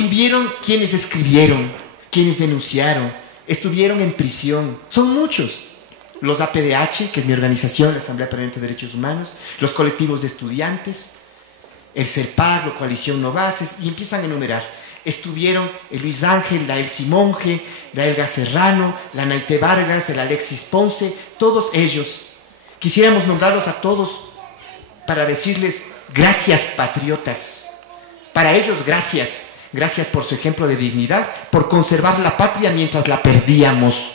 Estuvieron quienes escribieron, quienes denunciaron, estuvieron en prisión, son muchos. Los APDH, que es mi organización, la Asamblea Permanente de Derechos Humanos, los colectivos de estudiantes, el CERPAG, la Coalición No Bases, y empiezan a enumerar. Estuvieron el Luis Ángel, la Elsie Monge, la Elga Serrano, la Naite Vargas, el Alexis Ponce, todos ellos. Quisiéramos nombrarlos a todos para decirles gracias, patriotas. Para ellos, gracias. Gracias por su ejemplo de dignidad, por conservar la patria mientras la perdíamos,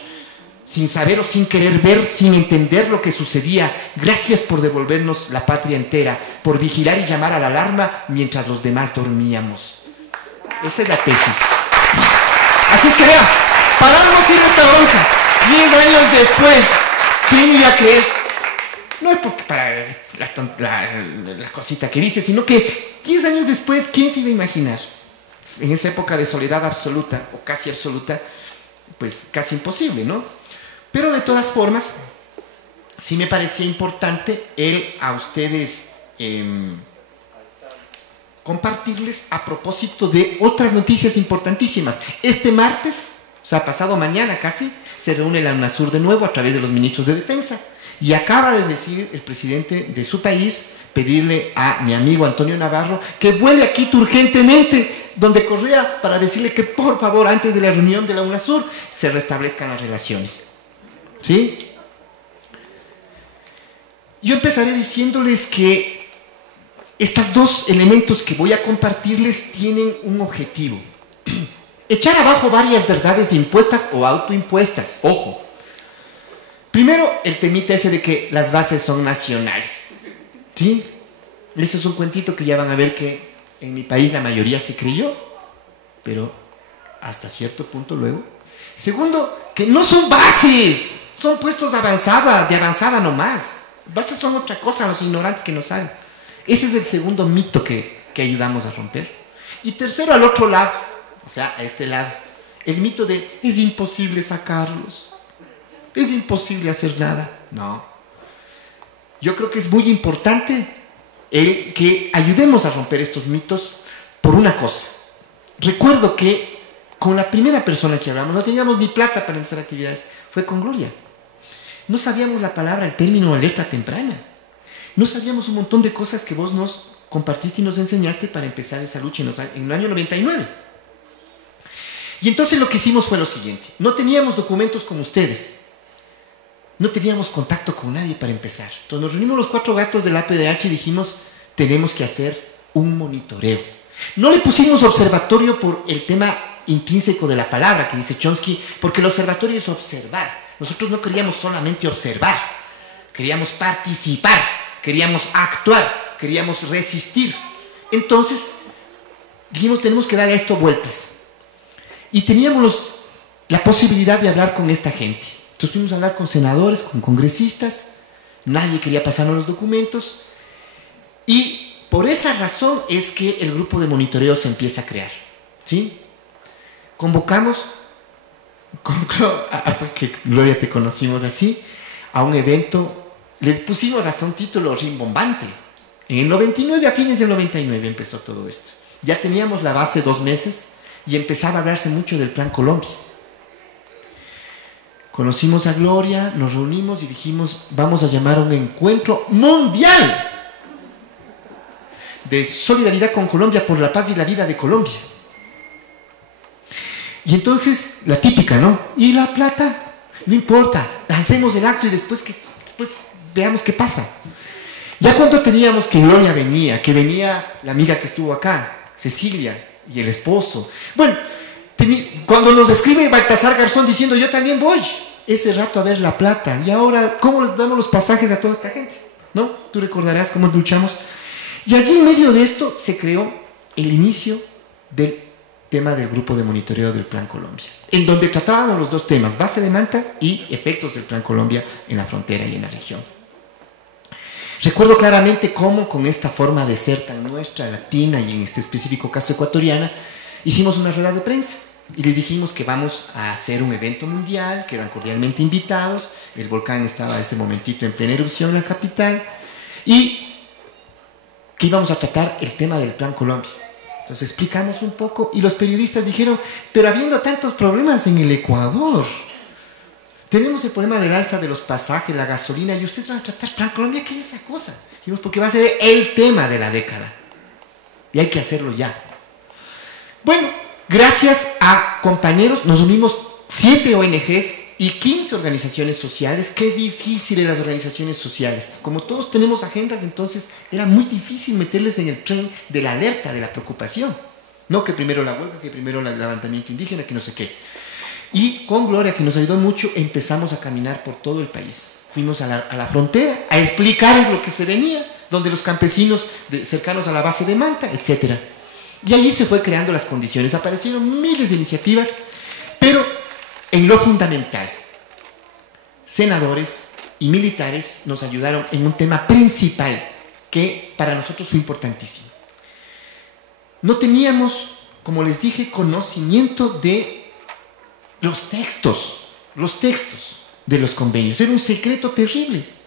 sin saber o sin querer ver, sin entender lo que sucedía. Gracias por devolvernos la patria entera, por vigilar y llamar a la alarma mientras los demás dormíamos. Esa es la tesis. Así es que vea, para no decir esta bronca, 10 años después, ¿quién iba a creer? No es porque para la cosita que dice, sino que 10 años después, ¿quién se iba a imaginar? En esa época de soledad absoluta, o casi absoluta, pues casi imposible, ¿no? Pero de todas formas, sí me parecía importante a ustedes compartirles a propósito de otras noticias importantísimas. Este martes, o sea, pasado mañana casi, se reúne la UNASUR de nuevo a través de los ministros de Defensa. Y acaba de decir el presidente de su país, pedirle a mi amigo Antonio Navarro que vuele a Quito urgentemente, donde corría, para decirle que por favor, antes de la reunión de la UNASUR, se restablezcan las relaciones. ¿Sí? Yo empezaré diciéndoles que estos dos elementos que voy a compartirles tienen un objetivo. Echar abajo varias verdades impuestas o autoimpuestas. Ojo. Primero, el temita ese de que las bases son nacionales. ¿Sí? Ese es un cuentito que ya van a ver que en mi país la mayoría se creyó, pero hasta cierto punto luego. Segundo, que no son bases, son puestos de avanzada nomás. Bases son otra cosa, los ignorantes que no saben. Ese es el segundo mito que ayudamos a romper. Y tercero, al otro lado, o sea, a este lado, el mito de es imposible sacarlos, es imposible hacer nada. No. Yo creo que es muy importante el que ayudemos a romper estos mitos por una cosa. Recuerdo que con la primera persona que hablamos, no teníamos ni plata para empezar actividades, fue con Gloria. No sabíamos la palabra, el término alerta temprana. No sabíamos un montón de cosas que vos nos compartiste y nos enseñaste para empezar esa lucha en el año 99. Y entonces lo que hicimos fue lo siguiente. No teníamos documentos como ustedes. No teníamos contacto con nadie para empezar. Entonces nos reunimos los 4 gatos del APDH y dijimos, tenemos que hacer un monitoreo. No le pusimos observatorio por el tema intrínseco de la palabra que dice Chomsky, porque el observatorio es observar. Nosotros no queríamos solamente observar, queríamos participar, queríamos actuar, queríamos resistir. Entonces dijimos, tenemos que darle a esto vueltas. Y teníamos la posibilidad de hablar con esta gente. Entonces fuimos a hablar con senadores, con congresistas, nadie quería pasarnos los documentos, y por esa razón es que el grupo de monitoreo se empieza a crear. ¿Sí? Convocamos, fue que Gloria te conocimos así, a un evento, le pusimos hasta un título rimbombante. En el 99, a fines del 99 empezó todo esto. Ya teníamos la base 2 meses y empezaba a hablarse mucho del Plan Colombia. Conocimos a Gloria, nos reunimos y dijimos, vamos a llamar a un encuentro mundial de solidaridad con Colombia por la paz y la vida de Colombia. Y entonces, la típica, ¿no? ¿Y la plata? No importa, lancemos el acto y después veamos qué pasa. Ya cuando teníamos que Gloria venía, que venía la amiga que estuvo acá, Cecilia, y el esposo. Bueno, cuando nos escribe Baltasar Garzón diciendo, yo también voy, ese rato a ver la plata. Y ahora, ¿cómo les damos los pasajes a toda esta gente? ¿No? Tú recordarás cómo luchamos. Y allí en medio de esto se creó el inicio del tema del grupo de monitoreo del Plan Colombia, en donde tratábamos los 2 temas, base de Manta y efectos del Plan Colombia en la frontera y en la región. Recuerdo claramente cómo con esta forma de ser tan nuestra, latina y en este específico caso ecuatoriana, hicimos una rueda de prensa y les dijimos que vamos a hacer un evento mundial, quedan cordialmente invitados, el volcán estaba a ese momentito en plena erupción en la capital, y que íbamos a tratar el tema del Plan Colombia. Entonces explicamos un poco y los periodistas dijeron, pero habiendo tantos problemas en el Ecuador, tenemos el problema del alza de los pasajes, la gasolina, y ustedes van a tratar Plan Colombia, ¿qué es esa cosa? Dijimos, porque va a ser el tema de la década. Y hay que hacerlo ya. Bueno, gracias a compañeros, nos unimos 7 ONGs y 15 organizaciones sociales. Qué difícil las organizaciones sociales. Como todos tenemos agendas, entonces era muy difícil meterles en el tren de la alerta, de la preocupación. No que primero la huelga, que primero el levantamiento indígena, que no sé qué. Y con Gloria, que nos ayudó mucho, empezamos a caminar por todo el país. Fuimos a la frontera a explicar lo que se venía, donde los campesinos cercanos a la base de Manta, etc. Y allí se fue creando las condiciones. Aparecieron miles de iniciativas, pero en lo fundamental, senadores y militares nos ayudaron en un tema principal que para nosotros fue importantísimo. No teníamos, como les dije, conocimiento de los textos de los convenios. Era un secreto terrible.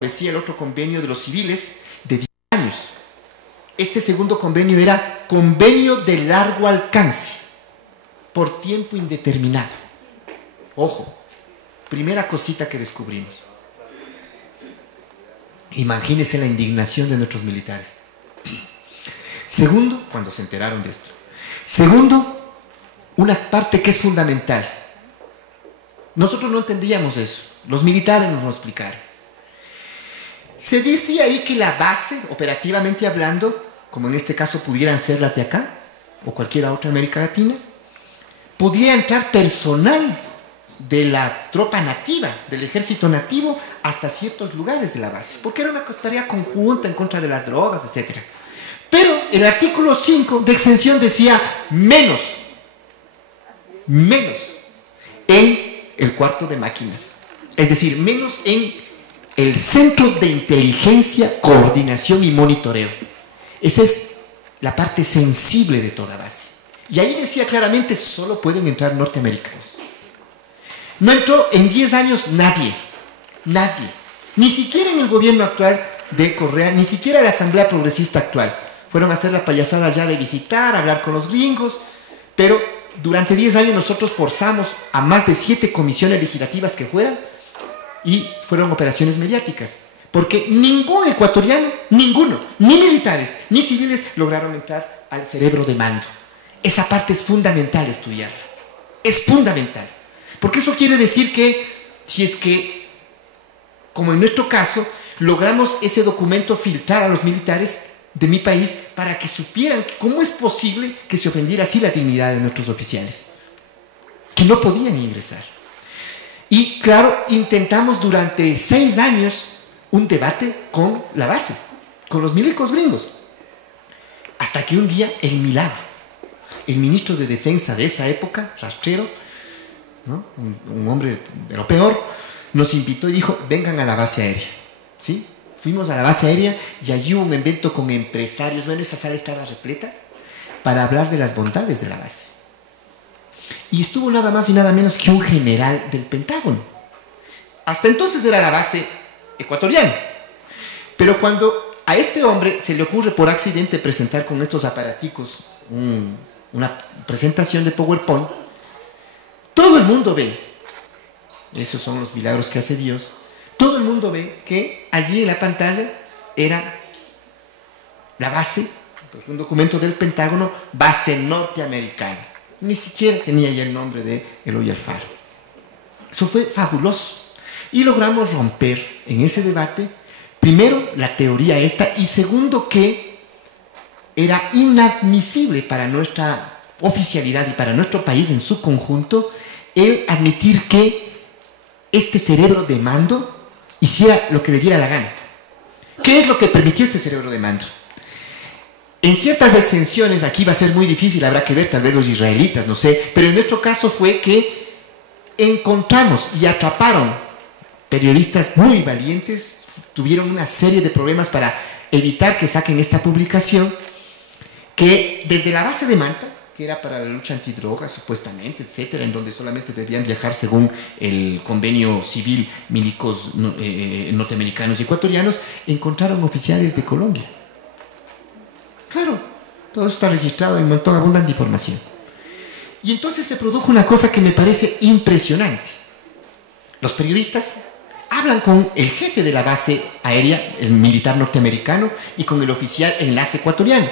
Decía el otro convenio de los civiles de 10 años. Este segundo convenio era convenio de largo alcance, por tiempo indeterminado. Ojo, primera cosita que descubrimos. Imagínense la indignación de nuestros militares. Segundo, cuando se enteraron de esto. Segundo, una parte que es fundamental. Nosotros no entendíamos eso. Los militares nos lo explicaron. Se decía ahí que la base, operativamente hablando, como en este caso pudieran ser las de acá, o cualquier otra América Latina, podía entrar personal de la tropa nativa, del ejército nativo, hasta ciertos lugares de la base, porque era una tarea conjunta en contra de las drogas, etc. Pero el artículo 5 de exención decía menos en el cuarto de máquinas, es decir, menos en el centro de inteligencia, coordinación y monitoreo. Ese es la parte sensible de toda base. Y ahí decía claramente, solo pueden entrar norteamericanos. No entró en 10 años nadie, ni siquiera en el gobierno actual de Correa, ni siquiera la Asamblea Progresista actual. Fueron a hacer la payasada ya de visitar, hablar con los gringos, pero durante 10 años nosotros forzamos a más de 7 comisiones legislativas que fueran, y fueron operaciones mediáticas, porque ningún ecuatoriano, ninguno, ni militares, ni civiles, lograron entrar al cerebro de mando. Esa parte es fundamental estudiarla, es fundamental, porque eso quiere decir que, si es que, como en nuestro caso, logramos ese documento filtrar a los militares de mi país para que supieran cómo es posible que se ofendiera así la dignidad de nuestros oficiales, que no podían ingresar. Y claro, intentamos durante 6 años un debate con la base, con los milicos gringos, hasta que un día el milagro, el ministro de Defensa de esa época, rastrero, ¿no? un hombre de lo peor, nos invitó y dijo, vengan a la base aérea, ¿sí? Fuimos a la base aérea y allí hubo un evento con empresarios. Bueno, esa sala estaba repleta para hablar de las bondades de la base. Y estuvo nada más y nada menos que un general del Pentágono. Hasta entonces era la base ecuatoriana. Pero cuando a este hombre se le ocurre por accidente presentar con estos aparaticos una presentación de PowerPoint, todo el mundo ve, esos son los milagros que hace Dios, todo el mundo ve que allí en la pantalla era la base, un documento del Pentágono, base norteamericana. Ni siquiera tenía ya el nombre de Eloy Alfaro. Eso fue fabuloso. Y logramos romper en ese debate, primero, la teoría esta, y segundo, que era inadmisible para nuestra oficialidad y para nuestro país en su conjunto el admitir que este cerebro de mando hiciera lo que le diera la gana. ¿Qué es lo que permitió este cerebro de mando? En ciertas exenciones, aquí va a ser muy difícil, habrá que ver tal vez los israelitas, no sé, pero en nuestro caso fue que encontramos y atraparon periodistas muy valientes, tuvieron una serie de problemas para evitar que saquen esta publicación, que desde la base de Manta, que era para la lucha antidroga, supuestamente, etcétera, en donde solamente debían viajar según el convenio civil milicos norteamericanos y ecuatorianos, encontraron oficiales de Colombia. Claro, todo está registrado en un montón abundante de información. Y entonces se produjo una cosa que me parece impresionante. Los periodistas hablan con el jefe de la base aérea, el militar norteamericano, y con el oficial enlace ecuatoriano.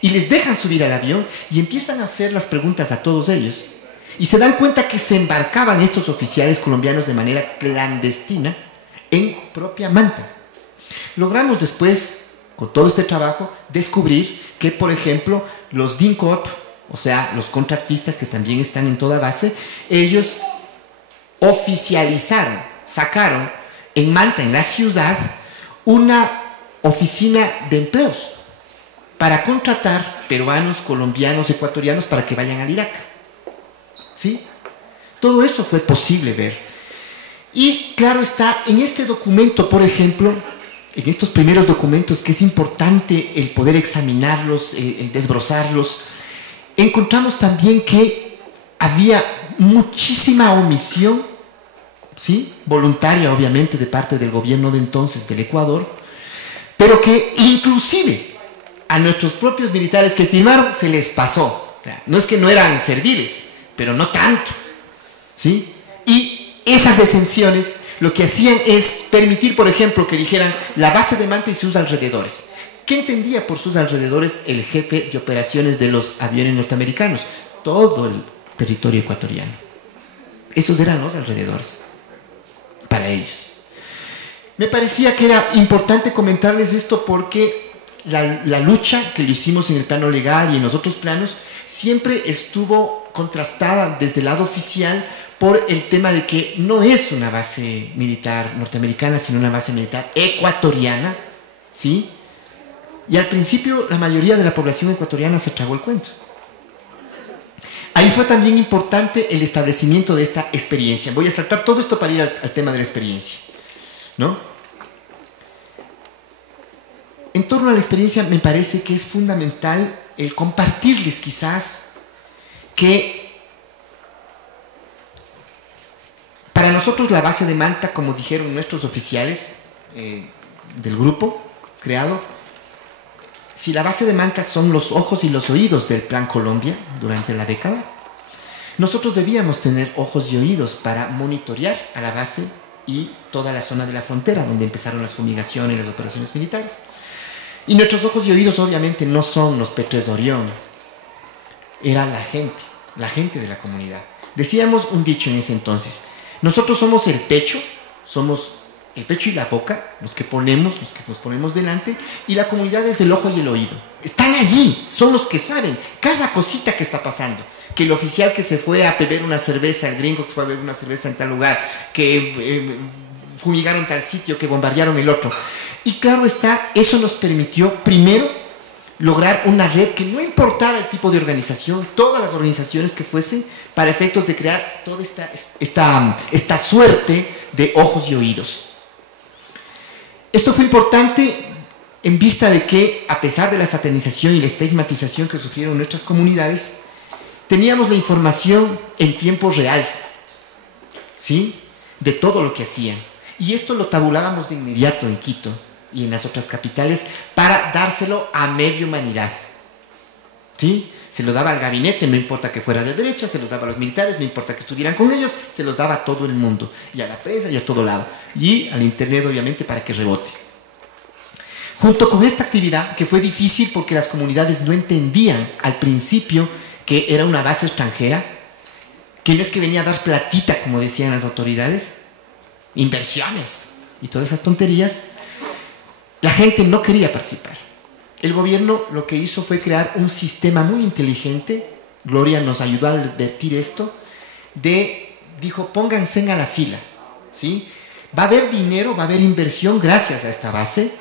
Y les dejan subir al avión y empiezan a hacer las preguntas a todos ellos. Y se dan cuenta que se embarcaban estos oficiales colombianos de manera clandestina en propia Manta. Logramos después, con todo este trabajo, descubrir que, por ejemplo, los DINCORP, o sea, los contratistas que también están en toda base, ellos oficializaron, sacaron en Manta, en la ciudad, una oficina de empleos para contratar peruanos, colombianos, ecuatorianos para que vayan al Irak. ¿Sí? Todo eso fue posible ver. Y claro está, en este documento, por ejemplo, en estos primeros documentos, que es importante el poder examinarlos, el desbrozarlos, encontramos también que había muchísima omisión, ¿sí? Voluntaria, obviamente, de parte del gobierno de entonces del Ecuador, pero que inclusive a nuestros propios militares que firmaron se les pasó. O sea, no es que no eran serviles, pero no tanto, ¿sí? Y esas exenciones lo que hacían es permitir, por ejemplo, que dijeran la base de Manta y sus alrededores. ¿Qué entendía por sus alrededores el jefe de operaciones de los aviones norteamericanos? Todo el territorio ecuatoriano. Esos eran los alrededores para ellos. Me parecía que era importante comentarles esto porque la lucha que lo hicimos en el plano legal y en los otros planos siempre estuvo contrastada desde el lado oficial por el tema de que no es una base militar norteamericana, sino una base militar ecuatoriana, ¿sí? Y al principio la mayoría de la población ecuatoriana se tragó el cuento. Ahí fue también importante el establecimiento de esta experiencia. Voy a saltar todo esto para ir al tema de la experiencia, ¿no? En torno a la experiencia me parece que es fundamental el compartirles quizás que para nosotros la base de Manta, como dijeron nuestros oficiales del grupo creado, si la base de Manta son los ojos y los oídos del Plan Colombia durante la década, nosotros debíamos tener ojos y oídos para monitorear a la base y toda la zona de la frontera, donde empezaron las fumigaciones y las operaciones militares. Y nuestros ojos y oídos obviamente no son los P3 Orión, era la gente de la comunidad. Decíamos un dicho en ese entonces: nosotros somos el pecho y la boca, los que nos ponemos delante, y la comunidad es el ojo y el oído. Están allí, son los que saben cada cosita que está pasando. Que el oficial que se fue a beber una cerveza, el gringo que fue a beber una cerveza en tal lugar, que fumigaron tal sitio, que bombardearon el otro. Y claro está, eso nos permitió primero lograr una red que no importara el tipo de organización, todas las organizaciones que fuesen, para efectos de crear toda esta suerte de ojos y oídos. Esto fue importante en vista de que, a pesar de la satanización y la estigmatización que sufrieron nuestras comunidades, teníamos la información en tiempo real, ¿sí?, de todo lo que hacían. Y esto lo tabulábamos de inmediato en Quito y en las otras capitales para dárselo a media humanidad, ¿sí? Se lo daba al gabinete, no importa que fuera de derecha, se los daba a los militares, no importa que estuvieran con ellos, se los daba a todo el mundo, y a la prensa y a todo lado, y al internet obviamente para que rebote. Junto con esta actividad, que fue difícil porque las comunidades no entendían al principio que era una base extranjera, que no es que venía a dar platita, como decían las autoridades, inversiones y todas esas tonterías, la gente no quería participar. El gobierno lo que hizo fue crear un sistema muy inteligente. Gloria nos ayudó a advertir esto, dijo, pónganse a la fila, ¿sí? Va a haber dinero, va a haber inversión gracias a esta base.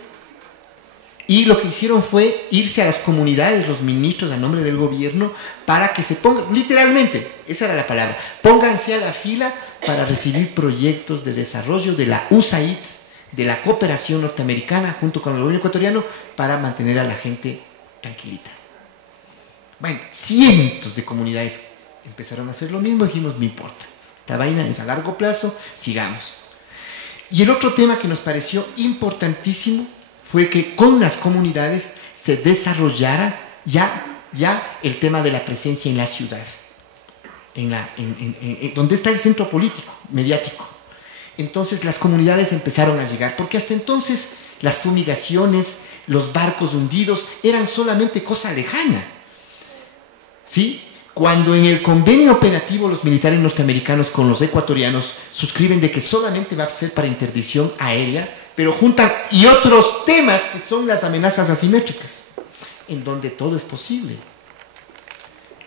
Y lo que hicieron fue irse a las comunidades, los ministros a nombre del gobierno, para que se pongan, literalmente, esa era la palabra, pónganse a la fila para recibir proyectos de desarrollo de la USAID, de la cooperación norteamericana, junto con el gobierno ecuatoriano, para mantener a la gente tranquilita. Bueno, cientos de comunidades empezaron a hacer lo mismo, dijimos, no importa, esta vaina es a largo plazo, sigamos. Y el otro tema que nos pareció importantísimo fue que con las comunidades se desarrollara ya el tema de la presencia en la ciudad, donde está el centro político, mediático. Entonces las comunidades empezaron a llegar, porque hasta entonces las fumigaciones, los barcos hundidos eran solamente cosa lejana, ¿sí? Cuando en el convenio operativo los militares norteamericanos con los ecuatorianos suscriben de que solamente va a ser para interdicción aérea, pero juntan y otros temas que son las amenazas asimétricas, en donde todo es posible.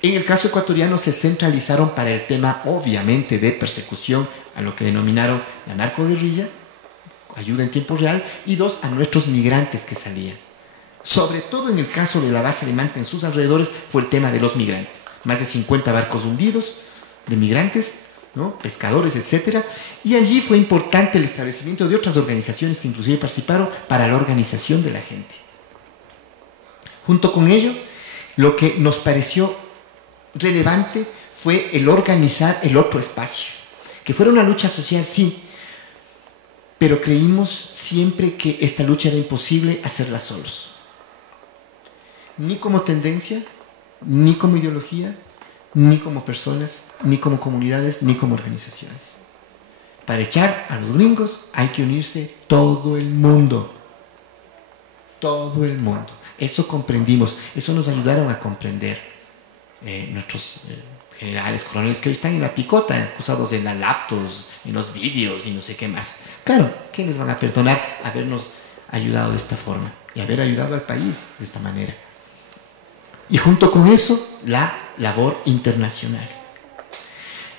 En el caso ecuatoriano se centralizaron para el tema, obviamente, de persecución a lo que denominaron la narcoguerrilla, ayuda en tiempo real, y dos, a nuestros migrantes que salían. Sobre todo en el caso de la base de Manta en sus alrededores fue el tema de los migrantes. Más de 50 barcos hundidos de migrantes, ¿no?, pescadores, etcétera, y allí fue importante el establecimiento de otras organizaciones que inclusive participaron para la organización de la gente. Junto con ello, lo que nos pareció relevante fue el organizar el otro espacio, que fuera una lucha social, sí, pero creímos siempre que esta lucha era imposible hacerla solos, ni como tendencia, ni como ideología, ni como personas, ni como comunidades, ni como organizaciones. Para echar a los gringos hay que unirse todo el mundo. Todo el mundo. Eso comprendimos, eso nos ayudaron a comprender nuestros generales, coroneles, que hoy están en la picota, acusados en la laptops, en los vídeos y no sé qué más. Claro, ¿qué les van a perdonar habernos ayudado de esta forma y haber ayudado al país de esta manera? Y junto con eso, la labor internacional.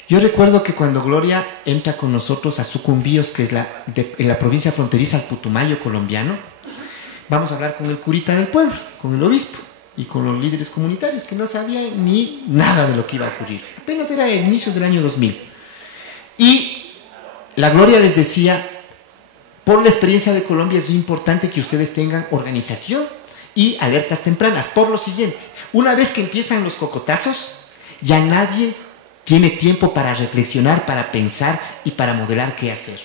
Yo recuerdo que cuando Gloria entra con nosotros a Sucumbíos, que es en la provincia fronteriza al Putumayo colombiano, vamos a hablar con el curita del pueblo, con el obispo y con los líderes comunitarios que no sabían ni nada de lo que iba a ocurrir. Apenas era el inicio del año 2000. Y la Gloria les decía, por la experiencia de Colombia es muy importante que ustedes tengan organización y alertas tempranas, por lo siguiente. Una vez que empiezan los cocotazos, ya nadie tiene tiempo para reflexionar, para pensar y para modelar qué hacer.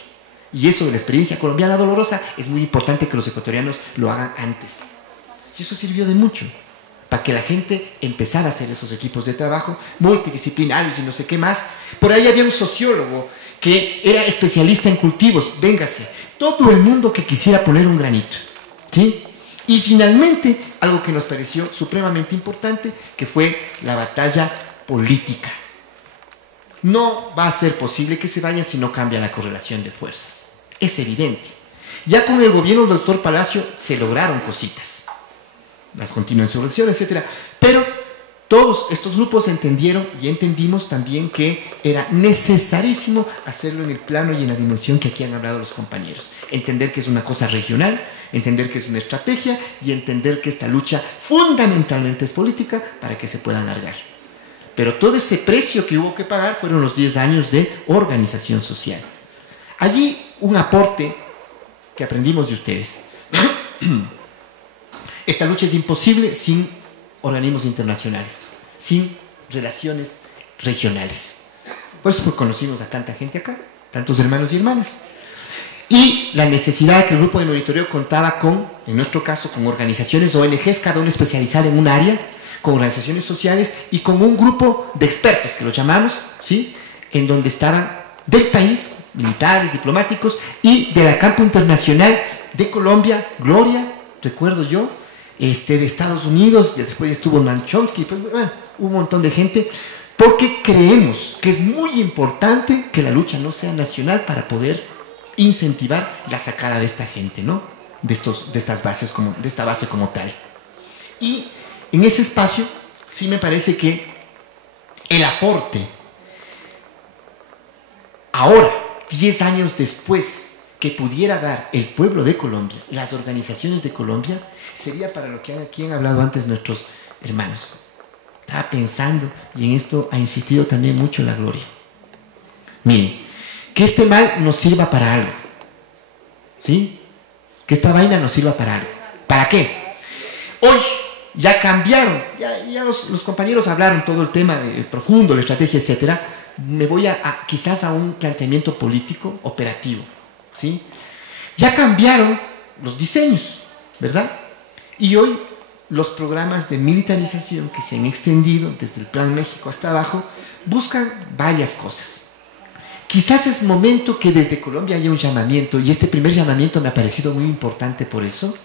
Y eso de la experiencia colombiana dolorosa es muy importante que los ecuatorianos lo hagan antes. Y eso sirvió de mucho para que la gente empezara a hacer esos equipos de trabajo multidisciplinarios y no sé qué más. Por ahí había un sociólogo que era especialista en cultivos. Véngase, todo el mundo que quisiera poner un granito, ¿sí? Y finalmente, algo que nos pareció supremamente importante, que fue la batalla política. No va a ser posible que se vaya si no cambia la correlación de fuerzas. Es evidente. Ya con el gobierno del doctor Palacio se lograron cositas. Las continuas insurrecciones, etc. Pero todos estos grupos entendieron y entendimos también que era necesarísimo hacerlo en el plano y en la dimensión que aquí han hablado los compañeros. Entender que es una cosa regional, entender que es una estrategia y entender que esta lucha fundamentalmente es política para que se pueda alargar. Pero todo ese precio que hubo que pagar fueron los 10 años de organización social. Allí un aporte que aprendimos de ustedes. Esta lucha es imposible sin organismos internacionales, sin relaciones regionales. Por eso conocimos a tanta gente acá, tantos hermanos y hermanas. Y la necesidad de que el grupo de monitoreo contaba con, en nuestro caso, con organizaciones ONGs, cada una especializada en un área, con organizaciones sociales y con un grupo de expertos, que lo llamamos, ¿sí? En donde estaban del país, militares, diplomáticos, y de la campo internacional de Colombia, Gloria, recuerdo yo, de Estados Unidos, después estuvo Manchonsky, pues, bueno, un montón de gente, porque creemos que es muy importante que la lucha no sea nacional para poder incentivar la sacada de esta gente, ¿no? De estas bases de esta base como tal. Y en ese espacio sí me parece que el aporte ahora, 10 años después, que pudiera dar el pueblo de Colombia, las organizaciones de Colombia, sería para lo que aquí han hablado antes nuestros hermanos. Estaba pensando, y en esto ha insistido también mucho la Gloria. Miren, que este mal nos sirva para algo, ¿sí? Que esta vaina nos sirva para algo. ¿Para qué? Hoy ya cambiaron, ya los compañeros hablaron todo el tema profundo, la estrategia, etcétera. Me voy quizás a un planteamiento político operativo, ¿sí? Ya cambiaron los diseños, ¿verdad? Y hoy los programas de militarización que se han extendido desde el Plan México hasta abajo buscan varias cosas. Quizás es momento que desde Colombia haya un llamamiento, y este primer llamamiento me ha parecido muy importante por eso,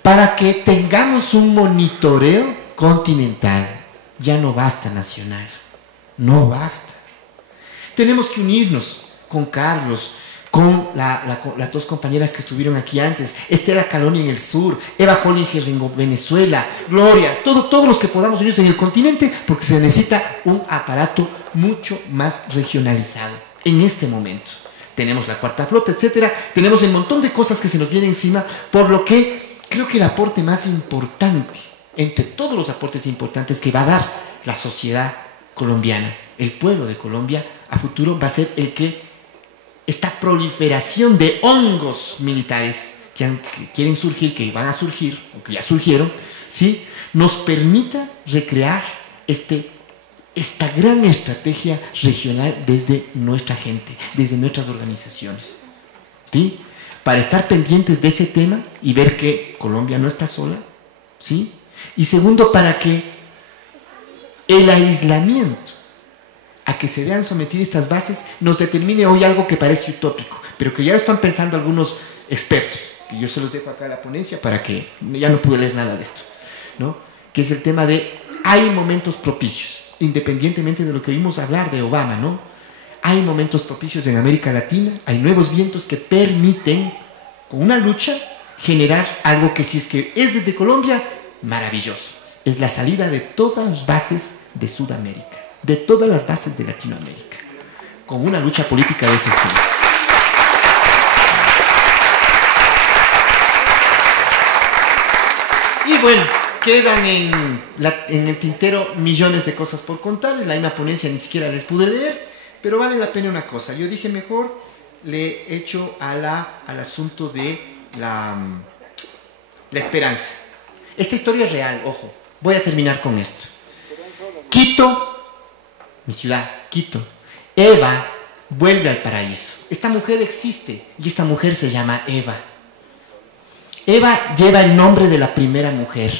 para que tengamos un monitoreo continental. Ya no basta nacional, no basta. Tenemos que unirnos con Carlos, con las dos compañeras que estuvieron aquí antes, Estela Caloni en el sur, Eva Hollinger en Venezuela, Gloria, todos los que podamos unirnos en el continente, porque se necesita un aparato mucho más regionalizado en este momento. Tenemos la cuarta flota, etcétera, tenemos un montón de cosas que se nos vienen encima, por lo que creo que el aporte más importante, entre todos los aportes importantes que va a dar la sociedad colombiana, el pueblo de Colombia, a futuro va a ser el que esta proliferación de hongos militares que quieren surgir, que van a surgir, o que ya surgieron, ¿sí? Nos permita recrear esta gran estrategia regional desde nuestra gente, desde nuestras organizaciones, ¿sí? Para estar pendientes de ese tema y ver que Colombia no está sola, ¿sí? Y segundo, para que el aislamiento a que se vean sometidas estas bases nos determine hoy algo que parece utópico, pero que ya lo están pensando algunos expertos, que yo se los dejo acá a la ponencia para que ya no pude leer nada de esto, ¿no? Que es el tema de hay momentos propicios, independientemente de lo que oímos hablar de Obama, ¿no? Hay momentos propicios en América Latina, hay nuevos vientos que permiten, con una lucha, generar algo que si es que es desde Colombia, maravilloso. Es la salida de todas las bases de Sudamérica, de todas las bases de Latinoamérica, con una lucha política de ese estilo. Y bueno, quedan en el tintero millones de cosas por contarles, la misma ponencia ni siquiera les pude leer, pero vale la pena una cosa. Yo dije mejor, le echo al asunto de la esperanza. Esta historia es real, ojo, Voy a terminar con esto. Quito, mi ciudad, Quito. Eva vuelve al paraíso. Esta mujer existe y esta mujer se llama Eva. Eva lleva el nombre de la primera mujer.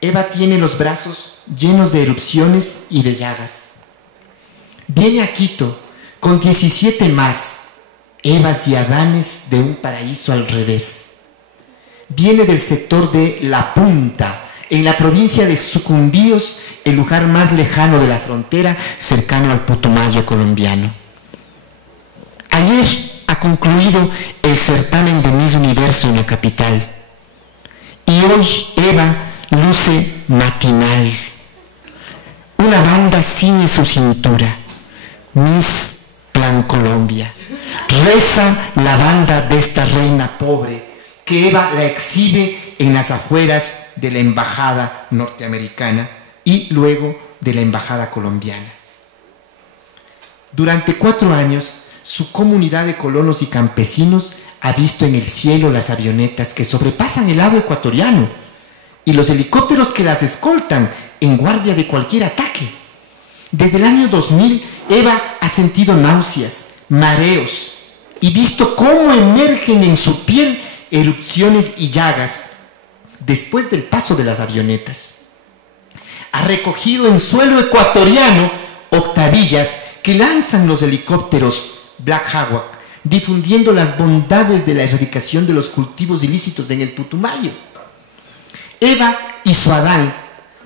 Eva tiene los brazos llenos de erupciones y de llagas. Viene a Quito con 17 más Evas y Adanes de un paraíso al revés. Viene del sector de La Punta, en la provincia de Sucumbíos, el lugar más lejano de la frontera, cercano al Putumayo colombiano. Ayer ha concluido el certamen de Miss Universo en la capital. Y hoy Eva luce matinal. Una banda ciñe su cintura. Miss Plan Colombia. Reza la banda de esta reina pobre, que Eva la exhibe en las afueras de la embajada norteamericana y luego de la embajada colombiana. Durante 4 años, su comunidad de colonos y campesinos ha visto en el cielo las avionetas que sobrepasan el lado ecuatoriano y los helicópteros que las escoltan en guardia de cualquier ataque. Desde el año 2000, Eva ha sentido náuseas, mareos y visto cómo emergen en su piel erupciones y llagas después del paso de las avionetas. Ha recogido en suelo ecuatoriano octavillas que lanzan los helicópteros Black Hawk, difundiendo las bondades de la erradicación de los cultivos ilícitos en el Putumayo. Eva y su Adán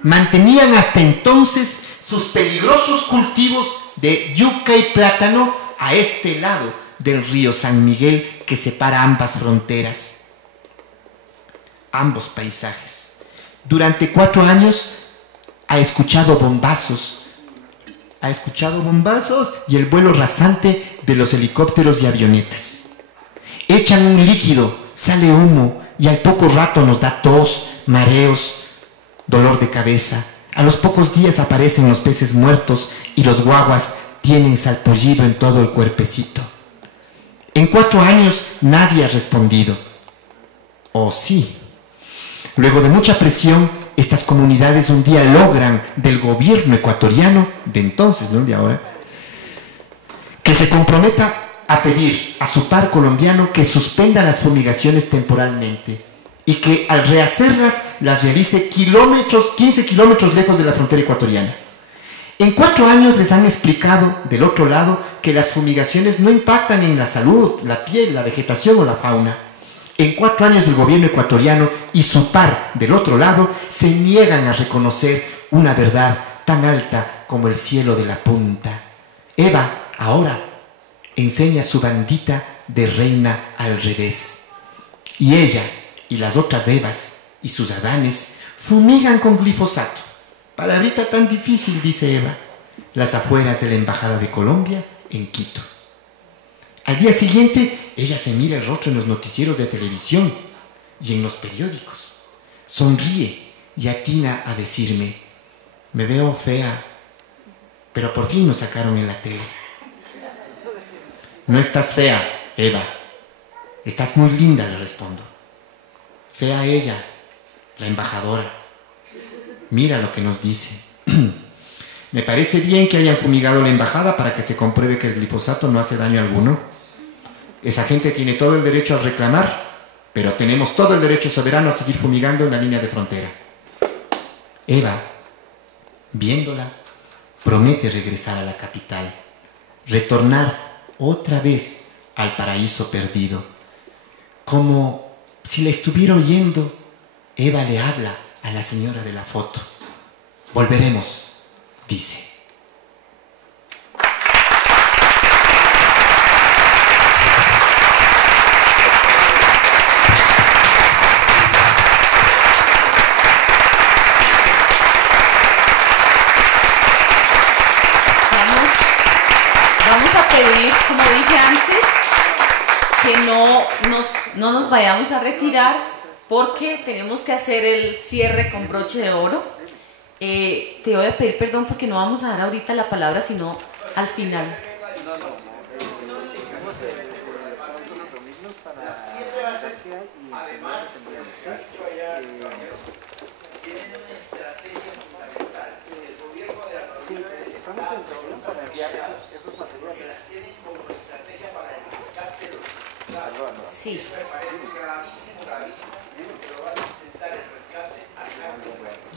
mantenían hasta entonces sus peligrosos cultivos de yuca y plátano a este lado del río San Miguel que separa ambas fronteras, ambos paisajes. Durante 4 años ha escuchado bombazos y el vuelo rasante de los helicópteros y avionetas. Echan un líquido, sale humo y al poco rato nos da tos, mareos, dolor de cabeza. A los pocos días aparecen los peces muertos y los guaguas tienen salpullido en todo el cuerpecito. En 4 años nadie ha respondido. ¿O sí? Luego de mucha presión, estas comunidades un día logran del gobierno ecuatoriano, de entonces, no de ahora, que se comprometa a pedir a su par colombiano que suspenda las fumigaciones temporalmente y que al rehacerlas las realice 15 kilómetros lejos de la frontera ecuatoriana. En 4 años les han explicado del otro lado que las fumigaciones no impactan en la salud, la piel, la vegetación o la fauna. En 4 años el gobierno ecuatoriano y su par del otro lado se niegan a reconocer una verdad tan alta como el cielo de La Punta. Eva ahora enseña su bandita de reina al revés. Y ella y las otras Evas y sus Adanes fumigan con glifosato. Palabrita tan difícil, dice Eva, las afueras de la embajada de Colombia en Quito. Al día siguiente, ella se mira el rostro en los noticieros de televisión y en los periódicos. Sonríe y atina a decirme: me veo fea, pero por fin nos sacaron en la tele. No estás fea, Eva. Estás muy linda, le respondo. Fea ella, la embajadora. Mira lo que nos dice. Me parece bien que hayan fumigado la embajada para que se compruebe que el glifosato no hace daño alguno. Esa gente tiene todo el derecho a reclamar, pero tenemos todo el derecho soberano a seguir fumigando en la línea de frontera. Eva, viéndola, promete regresar a la capital, retornar otra vez al paraíso perdido. Como si la estuviera oyendo, Eva le habla a la señora de la foto. Volveremos, dice. Vamos a pedir, como dije antes, que no nos vayamos a retirar porque tenemos que hacer el cierre con broche de oro. Te voy a pedir perdón porque no vamos a dar ahorita la palabra, sino al final. Sí.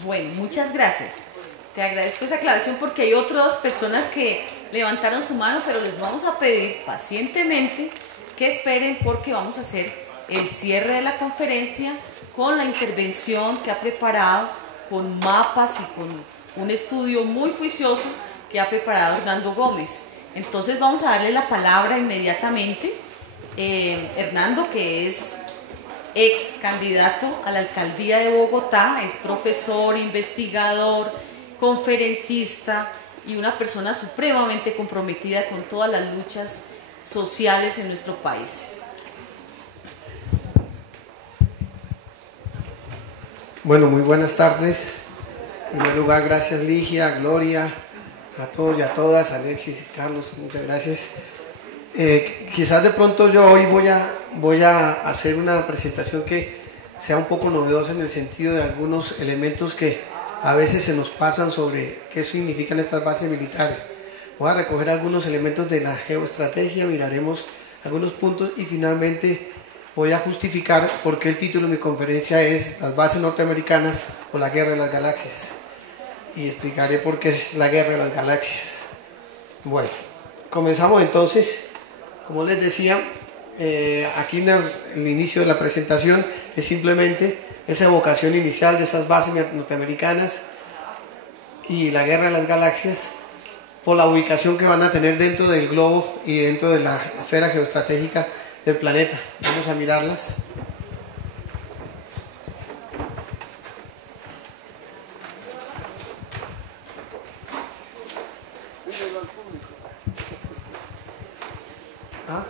Bueno, muchas gracias. Te agradezco esa aclaración porque hay otras personas que levantaron su mano, pero les vamos a pedir pacientemente que esperen porque vamos a hacer el cierre de la conferencia con la intervención que ha preparado, con mapas y con un estudio muy juicioso que ha preparado Hernando Gómez. Entonces vamos a darle la palabra inmediatamente. Hernando, que es ex candidato a la alcaldía de Bogotá, es profesor, investigador, conferencista y una persona supremamente comprometida con todas las luchas sociales en nuestro país. Bueno, muy buenas tardes. En primer lugar, gracias Ligia, Gloria, a todos y a todas, Alexis y Carlos, muchas gracias. Quizás de pronto yo hoy voy a hacer una presentación que sea un poco novedosa en el sentido de algunos elementos que a veces se nos pasan sobre qué significan estas bases militares. Voy a recoger algunos elementos de la geoestrategia, miraremos algunos puntos y finalmente voy a justificar por qué el título de mi conferencia es Las bases norteamericanas o la guerra de las galaxias. Y explicaré por qué es la guerra de las galaxias. Bueno, comenzamos entonces. Como les decía, aquí en el inicio de la presentación es simplemente esa evocación inicial de esas bases norteamericanas y la guerra de las galaxias por la ubicación que van a tener dentro del globo y dentro de la esfera geoestratégica del planeta. Vamos a mirarlas. ¿Ah?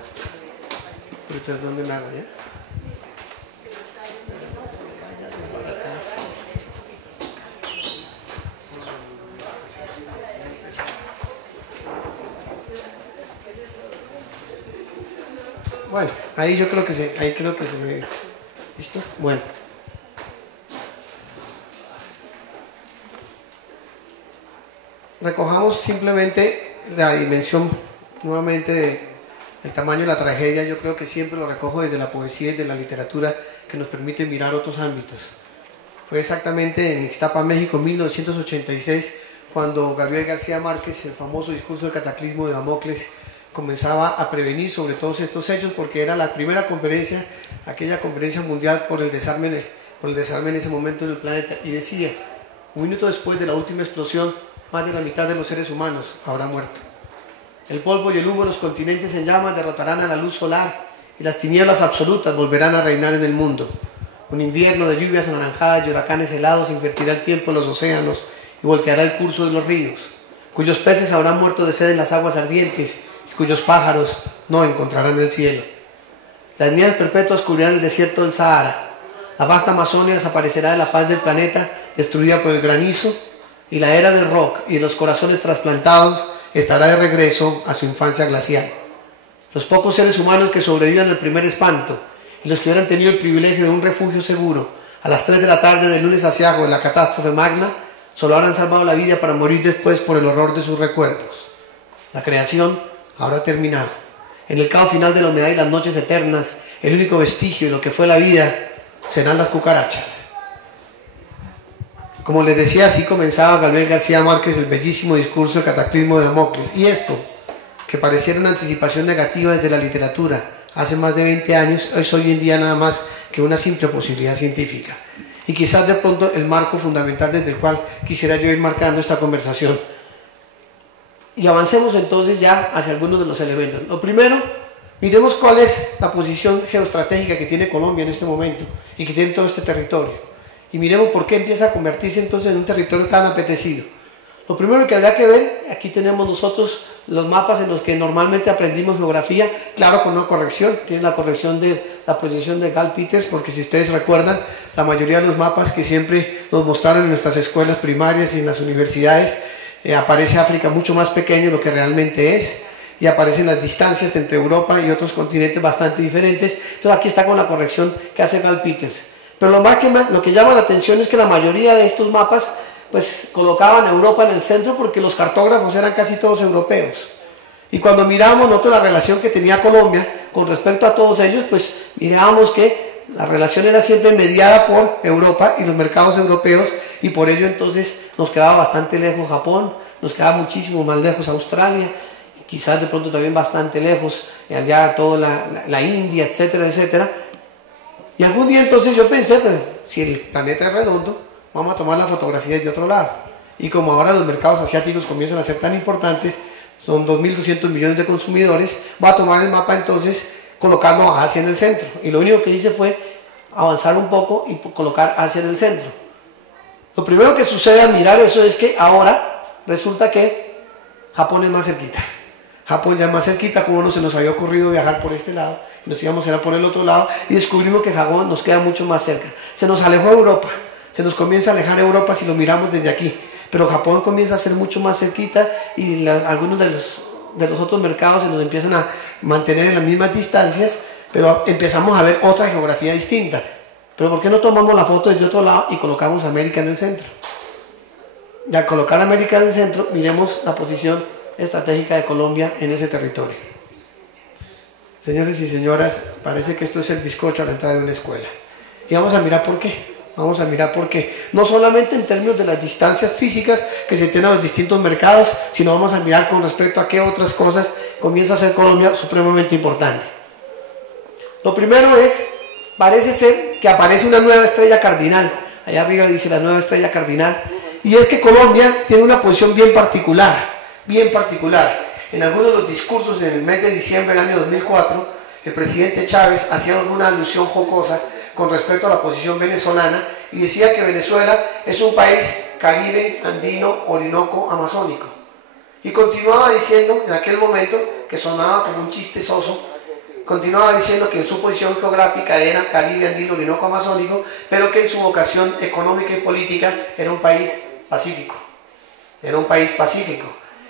Pero entonces, ¿dónde me hago ya? Bueno, ahí yo creo que se ve. ¿Listo? Bueno. Recojamos simplemente la dimensión nuevamente del tamaño de la tragedia. Yo creo que siempre lo recojo desde la poesía y de la literatura que nos permite mirar otros ámbitos. Fue exactamente en Ixtapa, México, en 1986, cuando Gabriel García Márquez, el famoso discurso del cataclismo de Damocles, comenzaba a prevenir sobre todos estos hechos, porque era la primera conferencia, aquella conferencia mundial por el desarme en ese momento en el planeta, y decía: un minuto después de la última explosión, más de la mitad de los seres humanos habrá muerto. El polvo y el humo de los continentes en llamas derrotarán a la luz solar y las tinieblas absolutas volverán a reinar en el mundo. Un invierno de lluvias anaranjadas y huracanes helados invertirá el tiempo en los océanos y volteará el curso de los ríos, cuyos peces habrán muerto de sed en las aguas ardientes y cuyos pájaros no encontrarán el cielo. Las nieves perpetuas cubrirán el desierto del Sahara. La vasta Amazonia desaparecerá de la faz del planeta, destruida por el granizo, y la era del rock y de los corazones trasplantados estará de regreso a su infancia glacial. Los pocos seres humanos que sobrevivan al primer espanto y los que hubieran tenido el privilegio de un refugio seguro a las 3 de la tarde del lunes aciago de la catástrofe magna, solo habrán salvado la vida para morir después por el horror de sus recuerdos. La creación habrá terminado. En el caos final de la humedad y las noches eternas, el único vestigio de lo que fue la vida serán las cucarachas. Como les decía, así comenzaba Gabriel García Márquez el bellísimo discurso del cataclismo de Damocles. Y esto, que pareciera una anticipación negativa desde la literatura hace más de 20 años, es hoy en día nada más que una simple posibilidad científica. Y quizás de pronto el marco fundamental desde el cual quisiera yo ir marcando esta conversación. Y avancemos entonces ya hacia algunos de los elementos. Lo primero, miremos cuál es la posición geoestratégica que tiene Colombia en este momento y que tiene todo este territorio. Y miremos por qué empieza a convertirse entonces en un territorio tan apetecido. Lo primero que habría que ver, aquí tenemos nosotros los mapas en los que normalmente aprendimos geografía, claro, con una corrección, tiene la corrección de la proyección de Gal Peters, porque si ustedes recuerdan, la mayoría de los mapas que siempre nos mostraron en nuestras escuelas primarias y en las universidades, aparece África mucho más pequeño de lo que realmente es, y aparecen las distancias entre Europa y otros continentes bastante diferentes. Entonces aquí está con la corrección que hace Gal Peters. Pero lo que llama la atención es que la mayoría de estos mapas pues colocaban a Europa en el centro porque los cartógrafos eran casi todos europeos. Y cuando mirábamos nosotros la relación que tenía Colombia con respecto a todos ellos, pues mirábamos que la relación era siempre mediada por Europa y los mercados europeos, y por ello entonces nos quedaba bastante lejos Japón, nos quedaba muchísimo más lejos Australia, y quizás de pronto también bastante lejos allá toda la India, etcétera, etcétera. Y algún día entonces yo pensé, pues, si el planeta es redondo, vamos a tomar la fotografía de otro lado. Y como ahora los mercados asiáticos comienzan a ser tan importantes, son 2.200 millones de consumidores, voy a tomar el mapa entonces colocando a Asia en el centro. Y lo único que hice fue avanzar un poco y colocar Asia en el centro. Lo primero que sucede al mirar eso es que ahora resulta que Japón es más cerquita. Japón ya es más cerquita, como no se nos había ocurrido viajar por este lado, nos íbamos a ir por el otro lado, y descubrimos que Japón nos queda mucho más cerca. Se nos alejó Europa, se nos comienza a alejar Europa si lo miramos desde aquí, pero Japón comienza a ser mucho más cerquita, y algunos de los otros mercados se nos empiezan a mantener en las mismas distancias, pero empezamos a ver otra geografía distinta. Pero ¿por qué no tomamos la foto desde otro lado y colocamos América en el centro? Y al colocar América en el centro, miremos la posición estratégica de Colombia en ese territorio. Señores y señoras, parece que esto es el bizcocho a la entrada de una escuela. Y vamos a mirar por qué. Vamos a mirar por qué. No solamente en términos de las distancias físicas que se tienen a los distintos mercados, sino vamos a mirar con respecto a qué otras cosas comienza a ser Colombia supremamente importante. Lo primero es, parece ser que aparece una nueva estrella cardinal. Allá arriba dice la nueva estrella cardinal. Y es que Colombia tiene una posición bien particular, bien particular. En algunos de los discursos en el mes de diciembre del año 2004, el presidente Chávez hacía alguna alusión jocosa con respecto a la posición venezolana y decía que Venezuela es un país caribe, andino, orinoco, amazónico. Y continuaba diciendo, en aquel momento, que sonaba como un chiste soso, continuaba diciendo que en su posición geográfica era caribe, andino, orinoco, amazónico, pero que en su vocación económica y política era un país pacífico. Era un país pacífico.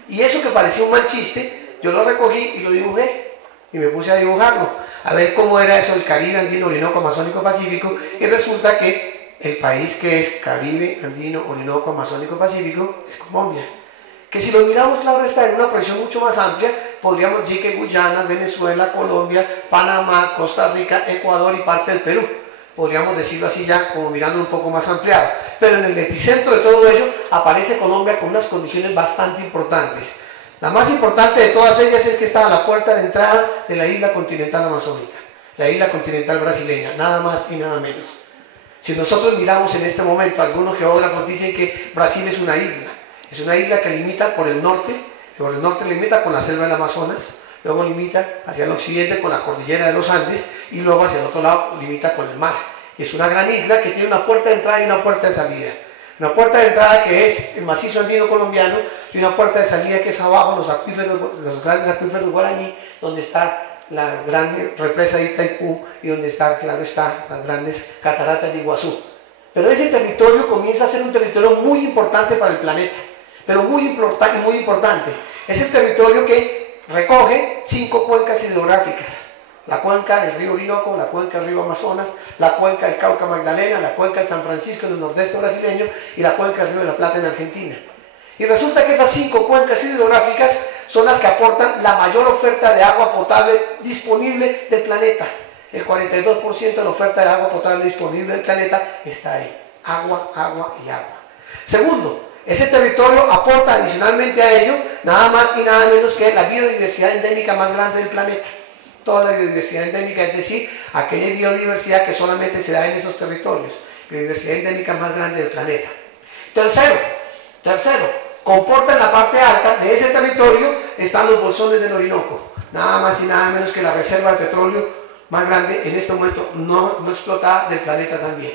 Y eso que parecía un mal chiste, yo lo recogí y lo dibujé. Y me puse a dibujarlo, a ver cómo era eso, el Caribe, Andino, Orinoco, Amazónico, Pacífico, y resulta que el país que es Caribe, Andino, Orinoco, Amazónico, Pacífico es Colombia. Que si lo miramos, claro está, en una proyección mucho más amplia, podríamos decir que Guyana, Venezuela, Colombia, Panamá, Costa Rica, Ecuador y parte del Perú. Podríamos decirlo así ya, como mirando un poco más ampliado. Pero en el epicentro de todo ello aparece Colombia con unas condiciones bastante importantes. La más importante de todas ellas es que estaba a la puerta de entrada de la isla continental amazónica, la isla continental brasileña, nada más y nada menos. Si nosotros miramos en este momento, algunos geógrafos dicen que Brasil es una isla que limita por el norte limita con la selva del Amazonas, luego limita hacia el occidente con la cordillera de los Andes y luego hacia el otro lado limita con el mar. Es una gran isla que tiene una puerta de entrada y una puerta de salida. Una puerta de entrada que es el macizo andino colombiano y una puerta de salida que es abajo los grandes acuíferos guaraní, donde está la gran represa de Itaipú y donde está, claro está, las grandes cataratas de Iguazú. Pero ese territorio comienza a ser un territorio muy importante para el planeta, pero muy importante. Es el territorio que recoge 5 cuencas hidrográficas. La cuenca del río Orinoco, la cuenca del río Amazonas, la cuenca del Cauca Magdalena, la cuenca del San Francisco en el nordeste brasileño y la cuenca del río de la Plata en Argentina. Y resulta que esas 5 cuencas hidrográficas son las que aportan la mayor oferta de agua potable disponible del planeta. El 42% de la oferta de agua potable disponible del planeta está ahí. Agua, agua y agua. Segundo, ese territorio aporta adicionalmente a ello nada más y nada menos que la biodiversidad endémica más grande del planeta. Toda la biodiversidad endémica, es decir, aquella biodiversidad que solamente se da en esos territorios, biodiversidad endémica más grande del planeta. Tercero, comporta en la parte alta de ese territorio están los bolsones del Orinoco, nada más y nada menos que la reserva de petróleo más grande en este momento no explotada del planeta también.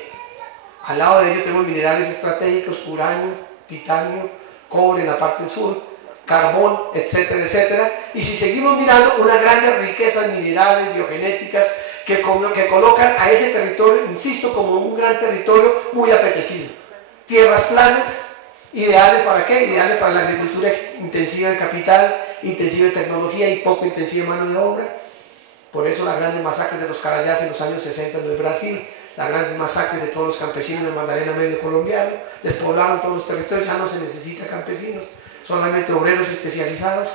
Al lado de ello tenemos minerales estratégicos, uranio, titanio, cobre en la parte sur, carbón, etcétera, etcétera. Y si seguimos mirando, unas grandes riquezas minerales, biogenéticas, que colocan a ese territorio, insisto, como un gran territorio muy apetecido. Tierras planas, ideales para qué? Ideales para la agricultura intensiva de capital, intensiva de tecnología y poco intensiva de mano de obra. Por eso las grandes masacres de los Carayás en los años 60 en el Brasil, las grandes masacres de todos los campesinos del Magdalena Medio colombiano, despoblaron todos los territorios, ya no se necesita campesinos, solamente obreros especializados,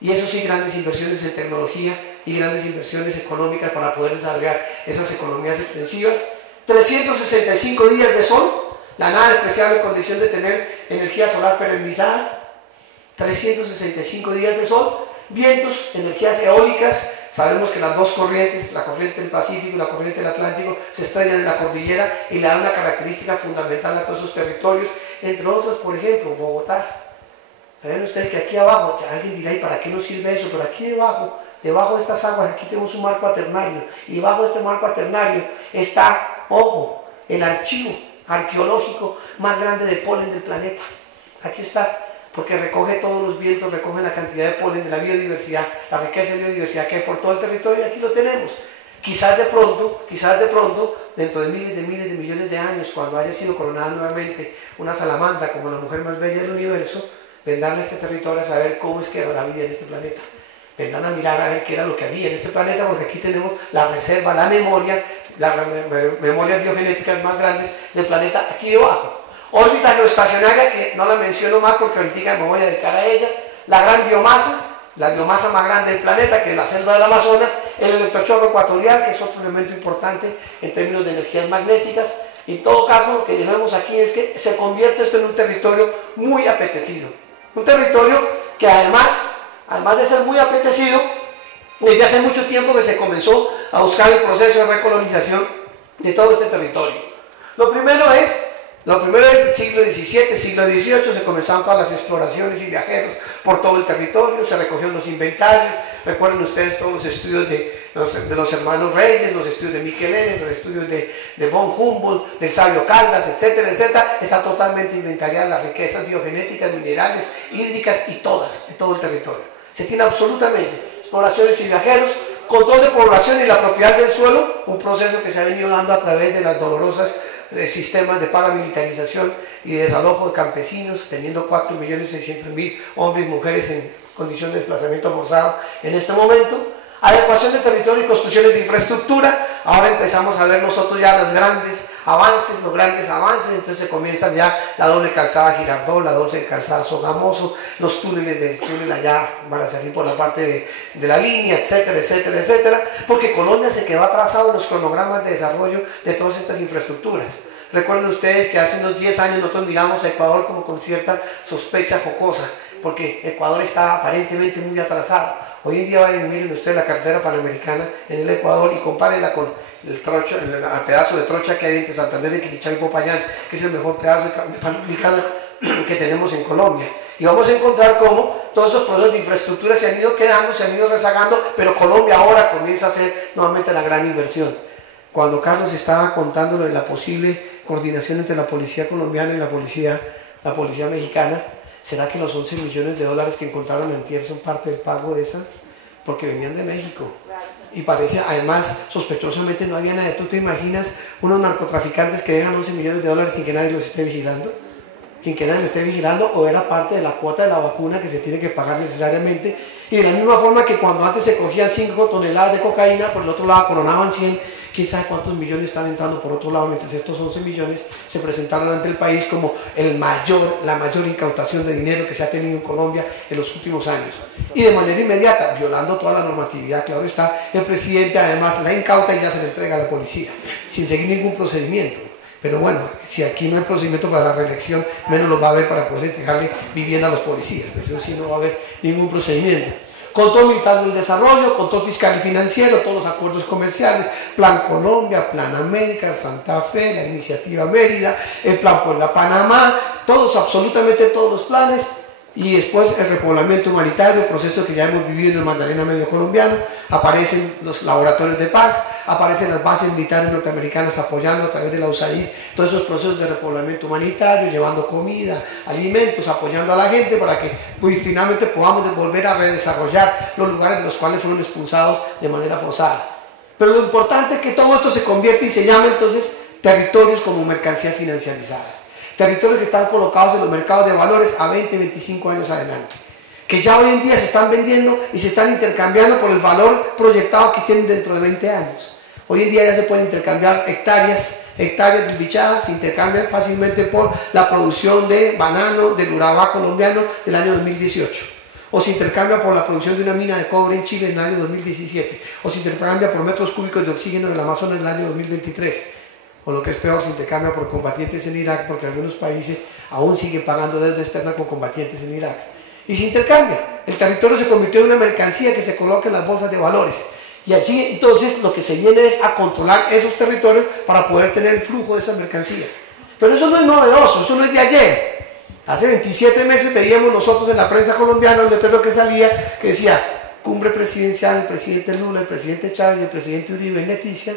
y eso sí, grandes inversiones en tecnología y grandes inversiones económicas para poder desarrollar esas economías extensivas. 365 días de sol, la nada despreciable condición de tener energía solar perennizada, 365 días de sol, vientos, energías eólicas. Sabemos que las dos corrientes, la corriente del Pacífico y la corriente del Atlántico, se estrellan en la cordillera y le dan una característica fundamental a todos esos territorios, entre otros, por ejemplo, Bogotá. ¿Saben ustedes que aquí abajo, que alguien dirá, ¿y para qué nos sirve eso? Pero aquí debajo de estas aguas, aquí tenemos un mar cuaternario, y debajo de este mar cuaternario está, ojo, el archivo arqueológico más grande de polen del planeta. Aquí está, porque recoge todos los vientos, recoge la cantidad de polen de la biodiversidad, la riqueza de biodiversidad que hay por todo el territorio, y aquí lo tenemos. Quizás de pronto, dentro de miles de millones de años, cuando haya sido coronada nuevamente una salamandra como la mujer más bella del universo, vendrán a este territorio a saber cómo es que era la vida en este planeta. Vendrán a mirar a ver qué era lo que había en este planeta, porque aquí tenemos la reserva, la memoria, las memorias biogenéticas más grandes del planeta aquí debajo. Órbita geoestacionaria, que no la menciono más porque ahorita me voy a dedicar a ella. La gran biomasa, la biomasa más grande del planeta, que es la selva del Amazonas. El electrochorro ecuatorial, que es otro elemento importante en términos de energías magnéticas. En todo caso, lo que vemos aquí es que se convierte esto en un territorio muy apetecido. Un territorio que además de ser muy apetecido, desde hace mucho tiempo que se comenzó a buscar el proceso de recolonización de todo este territorio. Lo primero es el siglo XVII, siglo XVIII, se comenzaron todas las exploraciones y viajeros por todo el territorio, se recogieron los inventarios. Recuerden ustedes todos los estudios de los hermanos Reyes, los estudios de Michelene, los estudios de von Humboldt, del sabio Caldas, etcétera, etcétera. Está totalmente inventariada las riquezas biogenéticas, minerales, hídricas y todas, de todo el territorio. Se tiene absolutamente exploraciones y viajeros, control de población y la propiedad del suelo, un proceso que se ha venido dando a través de las dolorosas sistemas de paramilitarización y de desalojo de campesinos, teniendo 4.600.000 hombres y mujeres en condición de desplazamiento forzado en este momento. Adecuación de territorio y construcciones de infraestructura. Ahora empezamos a ver nosotros ya los grandes avances, entonces se comienza ya la doble calzada Girardot, la doble calzada Sogamoso, los túneles del túnel allá van a salir por la parte de la línea, etcétera, etcétera, etcétera, porque Colombia se quedó atrasado en los cronogramas de desarrollo de todas estas infraestructuras. Recuerden ustedes que hace unos 10 años nosotros miramos a Ecuador como con cierta sospecha jocosa, porque Ecuador está aparentemente muy atrasado. Hoy en día vayan y miren ustedes la carretera panamericana en el Ecuador y compárenla con el pedazo de trocha que hay entre Santander, Quilichao y Popayán, que es el mejor pedazo de panamericana que tenemos en Colombia. Y vamos a encontrar cómo todos esos procesos de infraestructura se han ido quedando, se han ido rezagando, pero Colombia ahora comienza a hacer nuevamente la gran inversión. Cuando Carlos estaba contando lo de la posible coordinación entre la policía colombiana y la policía mexicana, ¿será que los 11 millones de dólares que encontraron antier son parte del pago de esa? Porque venían de México. Y parece, además, sospechosamente no había nada. ¿Tú te imaginas unos narcotraficantes que dejan 11 millones de dólares sin que nadie los esté vigilando? Sin que nadie los esté vigilando, o era parte de la cuota de la vacuna que se tiene que pagar necesariamente. Y de la misma forma que cuando antes se cogían 5 toneladas de cocaína, por el otro lado coronaban 100, quién sabe cuántos millones están entrando por otro lado, mientras estos 11 millones se presentaron ante el país como la mayor incautación de dinero que se ha tenido en Colombia en los últimos años. Y de manera inmediata, violando toda la normatividad, claro está, el presidente además la incauta y ya se le entrega a la policía, sin seguir ningún procedimiento. Pero bueno, si aquí no hay procedimiento para la reelección, menos lo va a haber para poder entregarle vivienda a los policías. Eso sí, no va a haber ningún procedimiento. Control militar del desarrollo, control fiscal y financiero, todos los acuerdos comerciales, Plan Colombia, Plan América, Santa Fe, la Iniciativa Mérida, el Plan Puebla-Panamá, absolutamente todos los planes. Y después el repoblamiento humanitario, proceso que ya hemos vivido en el Magdalena Medio colombiano. Aparecen los laboratorios de paz, aparecen las bases militares norteamericanas apoyando a través de la USAID todos esos procesos de repoblamiento humanitario, llevando comida, alimentos, apoyando a la gente para que finalmente podamos volver a redesarrollar los lugares de los cuales fueron expulsados de manera forzada. Pero lo importante es que todo esto se convierte y se llama entonces territorios como mercancías financiarizadas. Territorios que están colocados en los mercados de valores a 20, 25 años adelante, que ya hoy en día se están vendiendo y se están intercambiando por el valor proyectado que tienen dentro de 20 años. Hoy en día ya se pueden intercambiar hectáreas desbichadas, se intercambian fácilmente por la producción de banano del Urabá colombiano del año 2018. O se intercambia por la producción de una mina de cobre en Chile en el año 2017. O se intercambia por metros cúbicos de oxígeno del Amazonas en el año 2023. O lo que es peor, se intercambia por combatientes en Irak, porque algunos países aún siguen pagando deuda externa con combatientes en Irak. Y se intercambia. El territorio se convirtió en una mercancía que se coloca en las bolsas de valores. Y así entonces lo que se viene es a controlar esos territorios para poder tener el flujo de esas mercancías. Pero eso no es novedoso, eso no es de ayer. Hace 27 meses veíamos nosotros en la prensa colombiana un letrero que salía que decía: cumbre presidencial, el presidente Lula, el presidente Chávez y el presidente Uribe en Leticia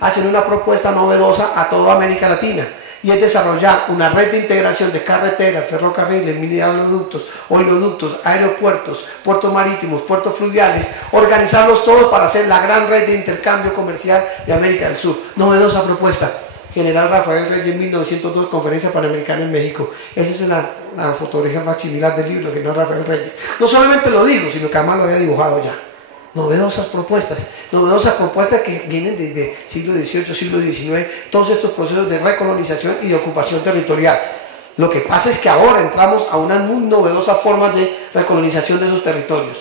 hacen una propuesta novedosa a toda América Latina, y es desarrollar una red de integración de carreteras, ferrocarriles, mineraloductos, oleoductos, aeropuertos, puertos marítimos, puertos fluviales, organizarlos todos para hacer la gran red de intercambio comercial de América del Sur. Novedosa propuesta. General Rafael Reyes, en 1902, Conferencia Panamericana en México. Esa es la fotografía facsimilar del libro, que no es Rafael Reyes. No solamente lo digo, sino que además lo había dibujado ya. Novedosas propuestas que vienen desde siglo XVIII, siglo XIX, todos estos procesos de recolonización y de ocupación territorial. Lo que pasa es que ahora entramos a unas muy novedosas formas de recolonización de esos territorios.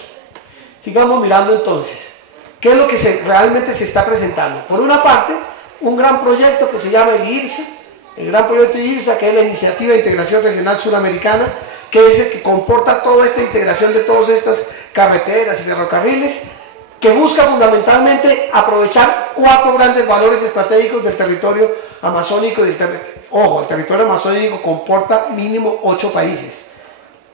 Sigamos mirando entonces, ¿qué es lo que realmente se está presentando? Por una parte, un gran proyecto que se llama el IRSA, el gran proyecto IRSA, que es la Iniciativa de Integración Regional Suramericana, que es el que comporta toda esta integración de todas estas carreteras y ferrocarriles, que busca fundamentalmente aprovechar 4 grandes valores estratégicos del territorio amazónico. Ojo, el territorio amazónico comporta mínimo 8 países.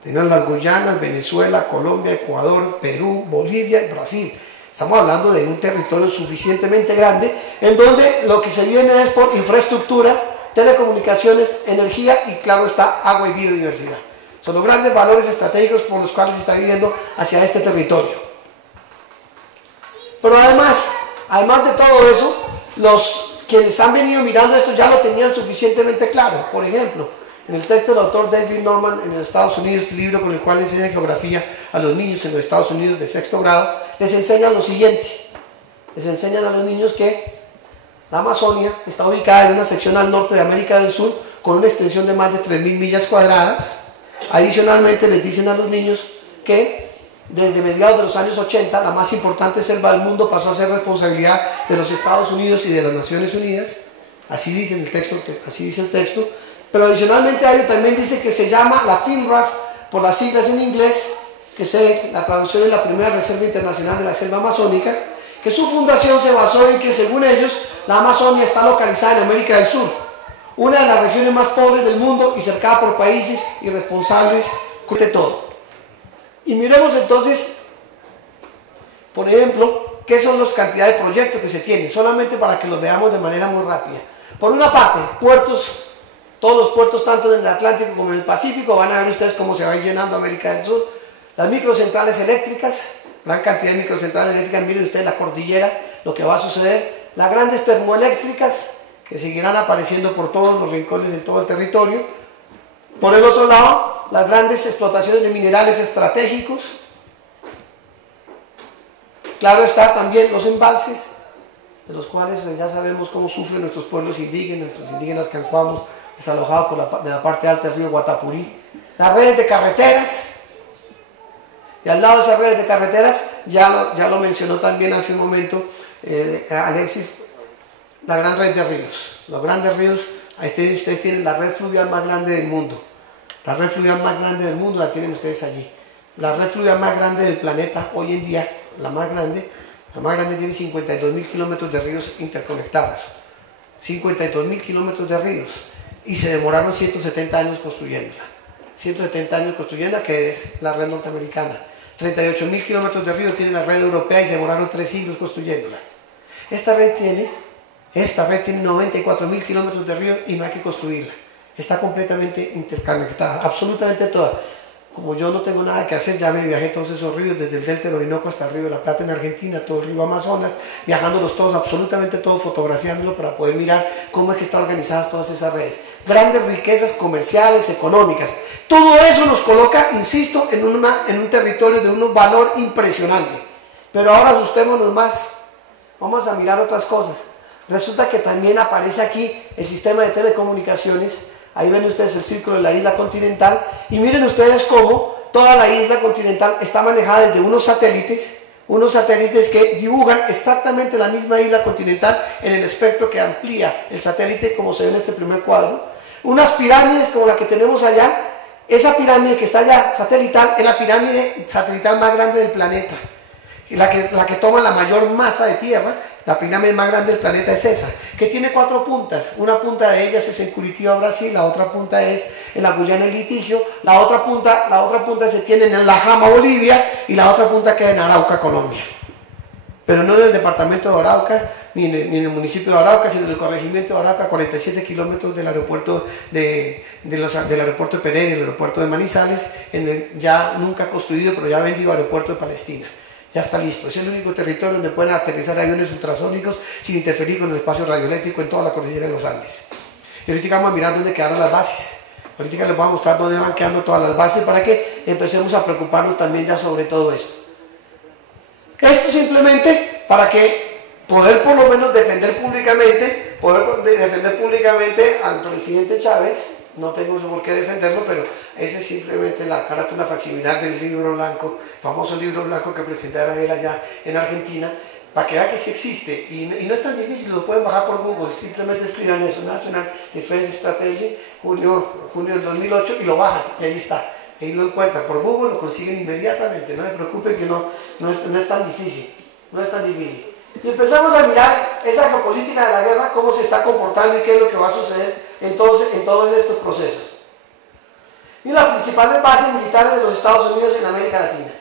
Tienen las Guyanas, Venezuela, Colombia, Ecuador, Perú, Bolivia y Brasil. Estamos hablando de un territorio suficientemente grande, en donde lo que se viene es por infraestructura, telecomunicaciones, energía y, claro está, agua y biodiversidad. Son los grandes valores estratégicos por los cuales se está viviendo hacia este territorio. Pero además de todo eso, quienes han venido mirando esto ya lo tenían suficientemente claro. Por ejemplo, en el texto del autor David Norman en los Estados Unidos, libro con el cual enseña geografía a los niños en los Estados Unidos de 6º grado, les enseñan lo siguiente. Les enseñan a los niños que la Amazonia está ubicada en una sección al norte de América del Sur con una extensión de más de 3.000 millas cuadradas. Adicionalmente les dicen a los niños que desde mediados de los años 80 la más importante selva del mundo pasó a ser responsabilidad de los Estados Unidos y de las Naciones Unidas. Así dice el texto. Pero adicionalmente a ello también dice que se llama la FINRAF por las siglas en inglés, que es la traducción de la primera Reserva Internacional de la Selva Amazónica, que su fundación se basó en que, según ellos, la Amazonia está localizada en América del Sur, una de las regiones más pobres del mundo y cercada por países irresponsables de todo. Y miremos entonces, por ejemplo, qué son las cantidades de proyectos que se tienen, solamente para que los veamos de manera muy rápida. Por una parte, puertos, todos los puertos tanto en el Atlántico como en el Pacífico, van a ver ustedes cómo se va llenando América del Sur. Las microcentrales eléctricas, gran cantidad de microcentrales eléctricas, miren ustedes la cordillera, lo que va a suceder. Las grandes termoeléctricas, que seguirán apareciendo por todos los rincones de todo el territorio. Por el otro lado, las grandes explotaciones de minerales estratégicos. Claro está también los embalses, de los cuales ya sabemos cómo sufren nuestros pueblos indígenas, los indígenas cancuamos, desalojados de la parte alta del río Guatapurí. Las redes de carreteras, y al lado de esas redes de carreteras, ya lo mencionó también hace un momento Alexis, la gran red de ríos. Los grandes ríos, ustedes tienen la red fluvial más grande del mundo. La red fluvial más grande del mundo la tienen ustedes allí. La red fluvial más grande del planeta hoy en día, la más grande tiene 52.000 kilómetros de ríos interconectados. 52.000 kilómetros de ríos. Y se demoraron 170 años construyéndola. 170 años construyéndola, que es la red norteamericana. 38.000 kilómetros de río tiene la red europea y se demoraron 3 siglos construyéndola. Esta red tiene 94.000 kilómetros de río y no hay que construirla. Está completamente interconectada, absolutamente toda. Como yo no tengo nada que hacer, ya me viajé todos esos ríos, desde el delta del Orinoco hasta el río de la Plata en Argentina, todo el río Amazonas, viajándolos todos, absolutamente todos, fotografiándolos para poder mirar cómo es que están organizadas todas esas redes. Grandes riquezas comerciales, económicas. Todo eso nos coloca, insisto, en un territorio de un valor impresionante. Pero ahora asustémonos más. Vamos a mirar otras cosas. Resulta que también aparece aquí el sistema de telecomunicaciones. Ahí ven ustedes el círculo de la isla continental y miren ustedes cómo toda la isla continental está manejada desde unos satélites que dibujan exactamente la misma isla continental en el espectro que amplía el satélite, como se ve en este primer cuadro. Unas pirámides como la que tenemos allá. Esa pirámide que está allá satelital es la pirámide satelital más grande del planeta, la que toma la mayor masa de tierra. La pirámide más grande del planeta es esa, que tiene 4 puntas. Una punta de ellas es en Curitiba, Brasil, la otra punta es en la Guyana, el Litigio, la otra punta se tiene en La Jama, Bolivia, y la otra punta queda en Arauca, Colombia. Pero no en el departamento de Arauca, ni en el municipio de Arauca, sino en el corregimiento de Arauca, 47 kilómetros del aeropuerto del aeropuerto de Pereira, el aeropuerto de Manizales, ya nunca construido, pero ya vendido aeropuerto de Palestina. Ya está listo. Es el único territorio donde pueden aterrizar aviones ultrasónicos sin interferir con el espacio radioeléctrico en toda la cordillera de los Andes. Y ahorita vamos a mirar dónde quedaron las bases. Ahorita les voy a mostrar dónde van quedando todas las bases para que empecemos a preocuparnos también ya sobre todo esto. Esto simplemente para que poder por lo menos defender públicamente al presidente Chávez. No tengo por qué defenderlo, pero esa es simplemente la carátula facsimilar del libro blanco, famoso libro blanco que presentaba él allá en Argentina, para que vea que sí existe. Y no es tan difícil, lo pueden bajar por Google, simplemente escriban eso, National Defense Strategy, junio del 2008, y lo bajan, y ahí está. Ahí lo encuentran, por Google lo consiguen inmediatamente, no se preocupen que no es tan difícil, no es tan difícil. Y empezamos a mirar esa geopolítica de la guerra, cómo se está comportando y qué es lo que va a suceder en todos estos procesos. Y las principales bases militares de los Estados Unidos en América Latina.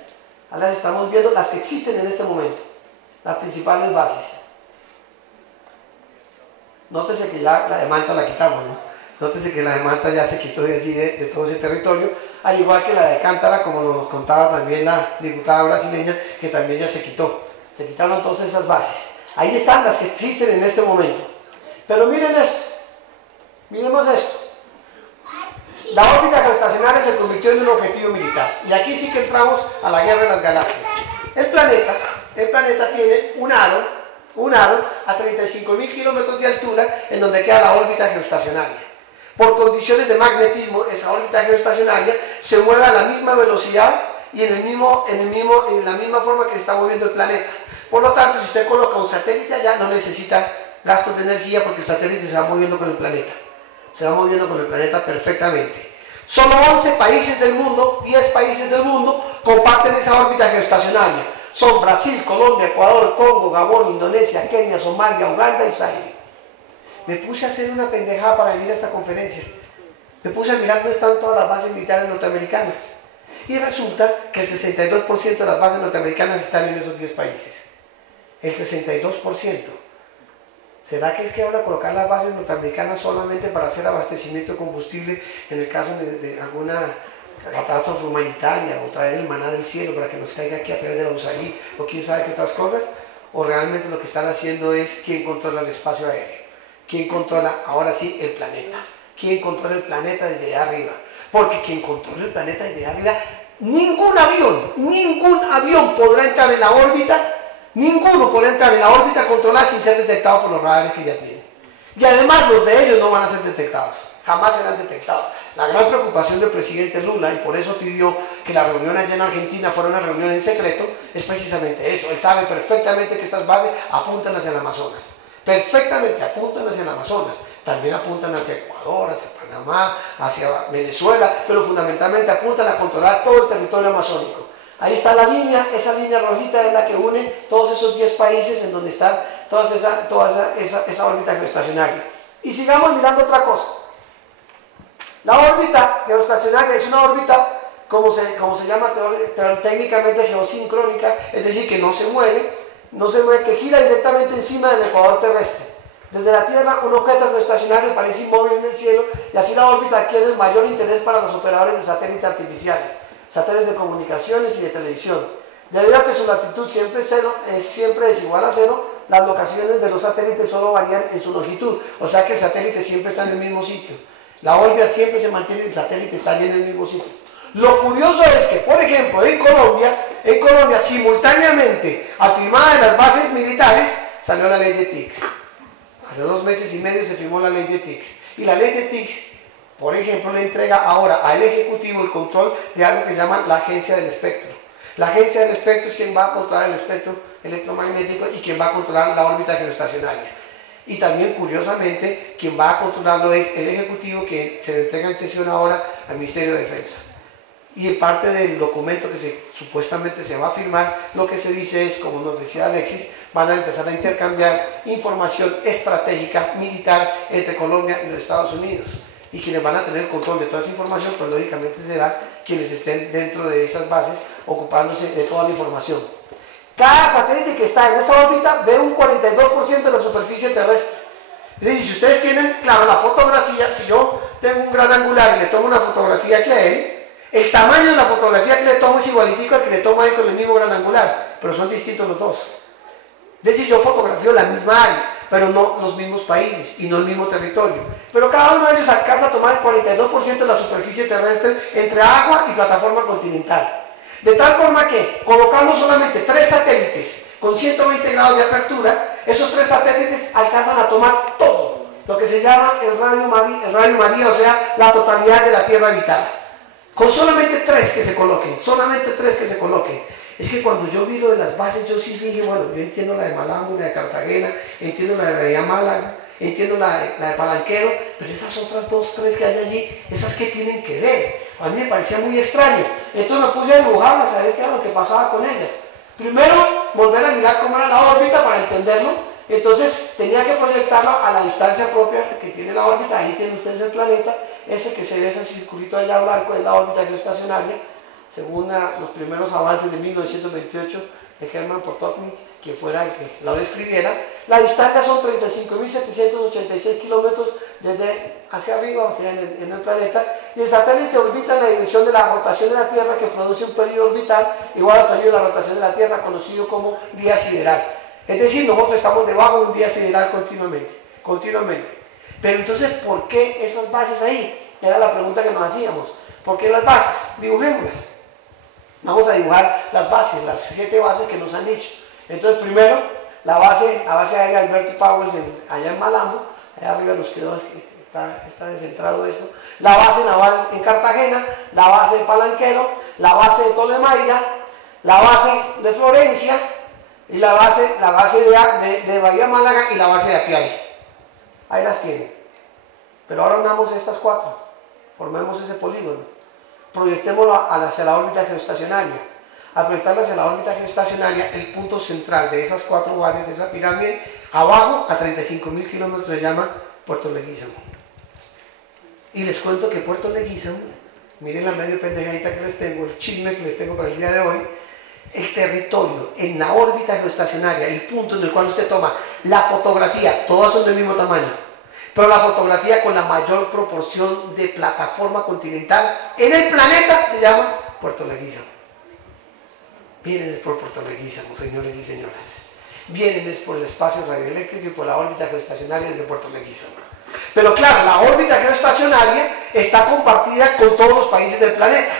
Ahora las estamos viendo, las que existen en este momento. Las principales bases. Nótese que ya la de Manta la quitamos, ¿no? Nótese que la de Manta ya se quitó de allí, de todo ese territorio, al igual que la de Alcántara, como nos contaba también la diputada brasileña, que también ya se quitó. Se quitaron todas esas bases. Ahí están las que existen en este momento. Pero miren esto. Miremos esto. La órbita geoestacionaria se convirtió en un objetivo militar. Y aquí sí que entramos a la guerra de las galaxias. El planeta tiene un aro a 35.000 kilómetros de altura en donde queda la órbita geoestacionaria. Por condiciones de magnetismo, esa órbita geoestacionaria se mueve a la misma velocidad y en la misma forma que se está moviendo el planeta. Por lo tanto, si usted coloca un satélite allá, no necesita gastos de energía porque el satélite se va moviendo con el planeta. Se va moviendo con el planeta perfectamente. Solo 11 países del mundo, 10 países del mundo, comparten esa órbita geoestacionaria. Son Brasil, Colombia, Ecuador, Congo, Gabón, Indonesia, Kenia, Somalia, Uganda y Zaire. Me puse a hacer una pendejada para venir a esta conferencia. Me puse a mirar dónde están todas las bases militares norteamericanas. Y resulta que el 62% de las bases norteamericanas están en esos 10 países. El 62%. ¿Será que es que van a colocar las bases norteamericanas solamente para hacer abastecimiento de combustible en el caso de alguna catástrofe humanitaria o traer el maná del cielo para que nos caiga aquí a través de la USAID o quién sabe qué otras cosas? ¿O realmente lo que están haciendo es quién controla el espacio aéreo? ¿Quién controla ahora sí el planeta? ¿Quién controla el planeta desde arriba? Porque quien controla el planeta desde arriba, ningún avión podrá entrar en la órbita. Ninguno podrá entrar en la órbita controlada sin ser detectado por los radares que ya tienen. Y además los de ellos no van a ser detectados, jamás serán detectados. La gran preocupación del presidente Lula, y por eso pidió que la reunión allá en Argentina fuera una reunión en secreto, es precisamente eso. Él sabe perfectamente que estas bases apuntan hacia el Amazonas. Perfectamente apuntan hacia el Amazonas. También apuntan hacia Ecuador, hacia Panamá, hacia Venezuela, pero fundamentalmente apuntan a controlar todo el territorio amazónico. Ahí está la línea, esa línea rojita es la que une todos esos 10 países en donde está toda esa órbita geoestacionaria. Y sigamos mirando otra cosa. La órbita geoestacionaria es una órbita, como se llama técnicamente, geosincrónica, es decir, que no se mueve, que gira directamente encima del ecuador terrestre. Desde la Tierra, un objeto geoestacionario parece inmóvil en el cielo y así la órbita adquiere el mayor interés para los operadores de satélites artificiales, satélites de comunicaciones y de televisión. Debido a que su latitud siempre es igual a cero, las locaciones de los satélites solo varían en su longitud, o sea que el satélite siempre está en el mismo sitio. La órbita siempre se mantiene, el satélite está allí en el mismo sitio. Lo curioso es que, por ejemplo, en Colombia, simultáneamente a firmada de las bases militares, salió la ley de TICS. Hace 2 meses y medio se firmó la ley de TICS. Y la ley de TICS, por ejemplo, le entrega ahora al Ejecutivo el control de algo que se llama la Agencia del Espectro. La Agencia del Espectro es quien va a controlar el espectro electromagnético y quien va a controlar la órbita geoestacionaria. Y también, curiosamente, quien va a controlarlo es el Ejecutivo, que se le entrega en sesión ahora al Ministerio de Defensa. Y en parte del documento que supuestamente se va a firmar, lo que se dice es, como nos decía Alexis, van a empezar a intercambiar información estratégica militar entre Colombia y los Estados Unidos. Y quienes van a tener el control de toda esa información, pues lógicamente serán quienes estén dentro de esas bases ocupándose de toda la información. Cada satélite que está en esa órbita ve un 42% de la superficie terrestre. Es decir, si ustedes tienen, claro, la fotografía, si yo tengo un gran angular y le tomo una fotografía aquí a él, el tamaño de la fotografía que le tomo es igualitico al que le tomo a él con el mismo gran angular, pero son distintos los dos. Es decir, yo fotografío la misma área, pero no los mismos países y no el mismo territorio. Pero cada uno de ellos alcanza a tomar el 42% de la superficie terrestre entre agua y plataforma continental. De tal forma que, colocando solamente 3 satélites con 120 grados de apertura, esos 3 satélites alcanzan a tomar todo, lo que se llama el radio María, o sea, la totalidad de la Tierra habitada. Con solamente 3 que se coloquen, solamente 3 que se coloquen. Es que cuando yo vi lo de las bases, yo sí dije, bueno, yo entiendo la de Malambo, la de Cartagena, entiendo la de Bahía Málaga, entiendo la de Palanquero, pero esas otras 2, 3 que hay allí, esas que tienen que ver. A mí me parecía muy extraño. Entonces me puse a dibujarlas, a ver qué era lo que pasaba con ellas. Primero, volver a mirar cómo era la órbita para entenderlo. Entonces tenía que proyectarlo a la distancia propia que tiene la órbita. Ahí tienen ustedes el planeta. Ese que se ve, ese circulito allá blanco, es la órbita geoestacionaria, según los primeros avances de 1928 de Hermann Potočnik, quien fuera el que lo describiera. La distancia son 35.786 kilómetros desde hacia arriba, o sea, en el planeta, y el satélite orbita en la dirección de la rotación de la Tierra, que produce un periodo orbital igual al periodo de la rotación de la Tierra, conocido como día sideral. Es decir, nosotros estamos debajo de un día sideral continuamente. Pero entonces, ¿por qué esas bases ahí? Era la pregunta que nos hacíamos. ¿Por qué las bases? Dibujémoslas. Vamos a dibujar las bases, las 7 bases que nos han dicho. Entonces, primero, la base aérea Alberto Powers allá en Malambo. Allá arriba nos quedó, está descentrado esto. La base naval en Cartagena, la base de Palanquero, la base de Tolemaida, la base de Florencia, y la base de Bahía Málaga y la base de Apiay. Ahí las tienen. Pero ahora unamos estas 4, formemos ese polígono, proyectémoslo hacia la órbita geoestacionaria. Al proyectarlo hacia la órbita geoestacionaria, el punto central de esas 4 bases de esa pirámide, abajo a 35.000 kilómetros, se llama Puerto Leguízamo. Y les cuento que Puerto Leguízamo, miren la medio pendejadita que les tengo, el chisme que les tengo para el día de hoy, el territorio en la órbita geoestacionaria, el punto en el cual usted toma la fotografía, todas son del mismo tamaño, pero la fotografía con la mayor proporción de plataforma continental en el planeta se llama Puerto Leguízamo. Vienen es por Puerto Leguízamo, señores y señoras. Vienen es por el espacio radioeléctrico y por la órbita geoestacionaria desde Puerto Leguízamo. Pero claro, la órbita geoestacionaria está compartida con todos los países del planeta.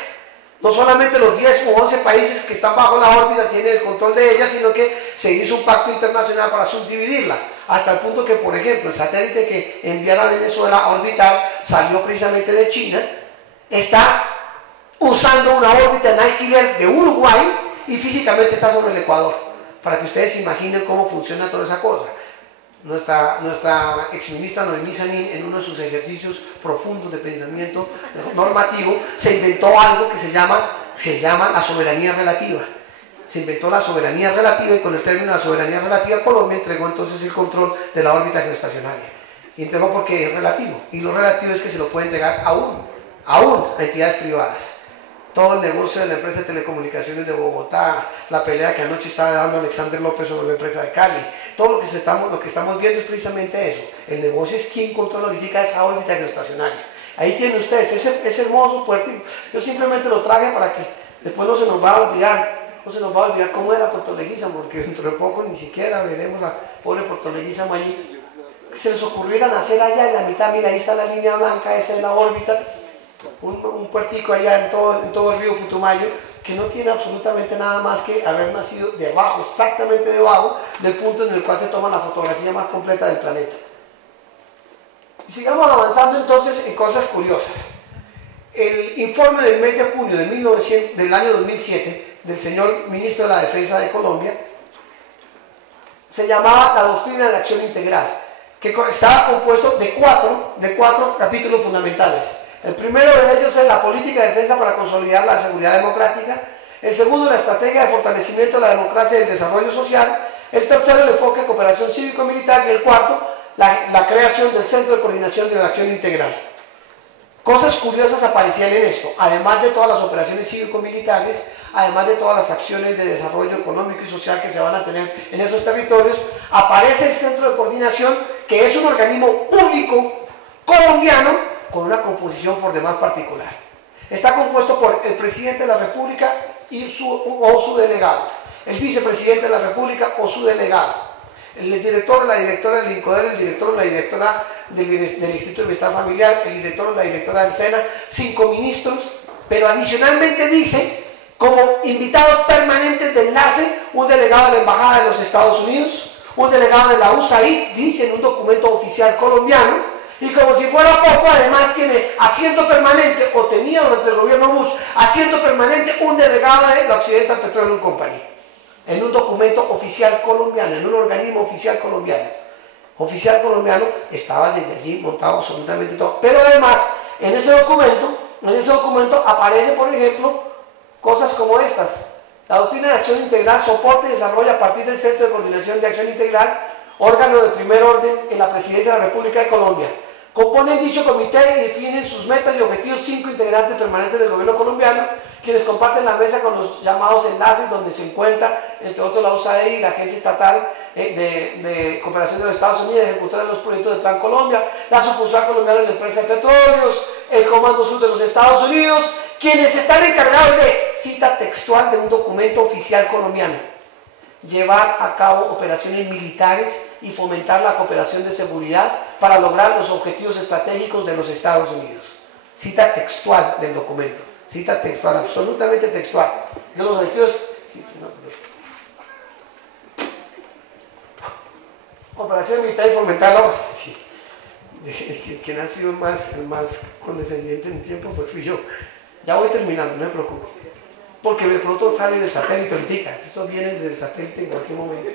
No solamente los 10 u 11 países que están bajo la órbita tienen el control de ella, sino que se hizo un pacto internacional para subdividirla. Hasta el punto que, por ejemplo, el satélite que enviara a Venezuela a orbitar salió precisamente de China, está usando una órbita en alquiler de Uruguay y físicamente está sobre el Ecuador, para que ustedes se imaginen cómo funciona toda esa cosa. Nuestra exministra Noemí Sanín, en uno de sus ejercicios profundos de pensamiento normativo, se inventó algo que se llama la soberanía relativa. Se inventó la soberanía relativa y con el término de la soberanía relativa Colombia entregó entonces el control de la órbita geoestacionaria. Y entregó porque es relativo, y lo relativo es que se lo puede entregar aún a entidades privadas. Todo el negocio de la empresa de telecomunicaciones de Bogotá, la pelea que anoche estaba dando Alexander López sobre la empresa de Cali, todo lo que estamos viendo es precisamente eso. El negocio es quién controla ahorita esa órbita geoestacionaria. Ahí tienen ustedes ese hermoso puerto. Yo simplemente lo traje para que después no se nos va a olvidar cómo era Puerto Leguízamo, porque dentro de poco ni siquiera veremos a pobre Puerto Leguízamo allí. Que se les ocurriera nacer allá en la mitad. Mira, ahí está la línea blanca, esa es la órbita. Un puertico allá en todo el río Putumayo, que no tiene absolutamente nada más que haber nacido debajo, exactamente debajo del punto en el cual se toma la fotografía más completa del planeta. Sigamos avanzando entonces en cosas curiosas. El informe del mes de junio del año 2007 del señor ministro de la Defensa de Colombia se llamaba la Doctrina de Acción Integral, que estaba compuesto de cuatro capítulos fundamentales. El primero de ellos es la política de defensa para consolidar la seguridad democrática. El segundo, la estrategia de fortalecimiento de la democracia y el desarrollo social. El tercero, el enfoque de cooperación cívico-militar. Y el cuarto, la creación del Centro de Coordinación de la Acción Integral. Cosas curiosas aparecían en esto, además de todas las operaciones cívico-militares, además de todas las acciones de desarrollo económico y social que se van a tener en esos territorios, aparece el Centro de Coordinación, que es un organismo público colombiano con una composición por demás particular. Está compuesto por el presidente de la República o su delegado, el vicepresidente de la República o su delegado, el director o la directora del INCODER, el director o la directora del Instituto de Bienestar Familiar, el director o la directora del SENA, 5 ministros, pero adicionalmente dice, como invitados permanentes de enlace, un delegado de la Embajada de los Estados Unidos, un delegado de la USAID, dice en un documento oficial colombiano, y como si fuera poco, además tiene asiento permanente, o tenía durante el gobierno Bush, asiento permanente un delegado de la Occidental Petroleum Company, en un documento oficial colombiano, en un organismo oficial colombiano. Oficial colombiano, estaba desde allí montado absolutamente todo. Pero además, en ese documento aparece, por ejemplo, cosas como estas. La Doctrina de Acción Integral soporta y desarrolla a partir del Centro de Coordinación de Acción Integral, órgano de primer orden en la Presidencia de la República de Colombia. Componen dicho comité y definen sus metas y objetivos 5 integrantes permanentes del gobierno colombiano, quienes comparten la mesa con los llamados enlaces, donde se encuentra, entre otros, la USAID, la Agencia Estatal de Cooperación de los Estados Unidos, ejecutora de los proyectos del Plan Colombia, la sucursal colombiana de la empresa de petróleos, el Comando Sur de los Estados Unidos, quienes están encargados de, cita textual de un documento oficial colombiano, llevar a cabo operaciones militares y fomentar la cooperación de seguridad para lograr los objetivos estratégicos de los Estados Unidos. Cita textual del documento, cita textual, absolutamente textual. De los objetivos... Operación militar y fomentar la... Sí. Quien ha sido el más condescendiente en tiempo pues fui yo. Ya voy terminando, no me preocupo. Porque de pronto sale del satélite ahorita, esto viene del satélite en cualquier momento.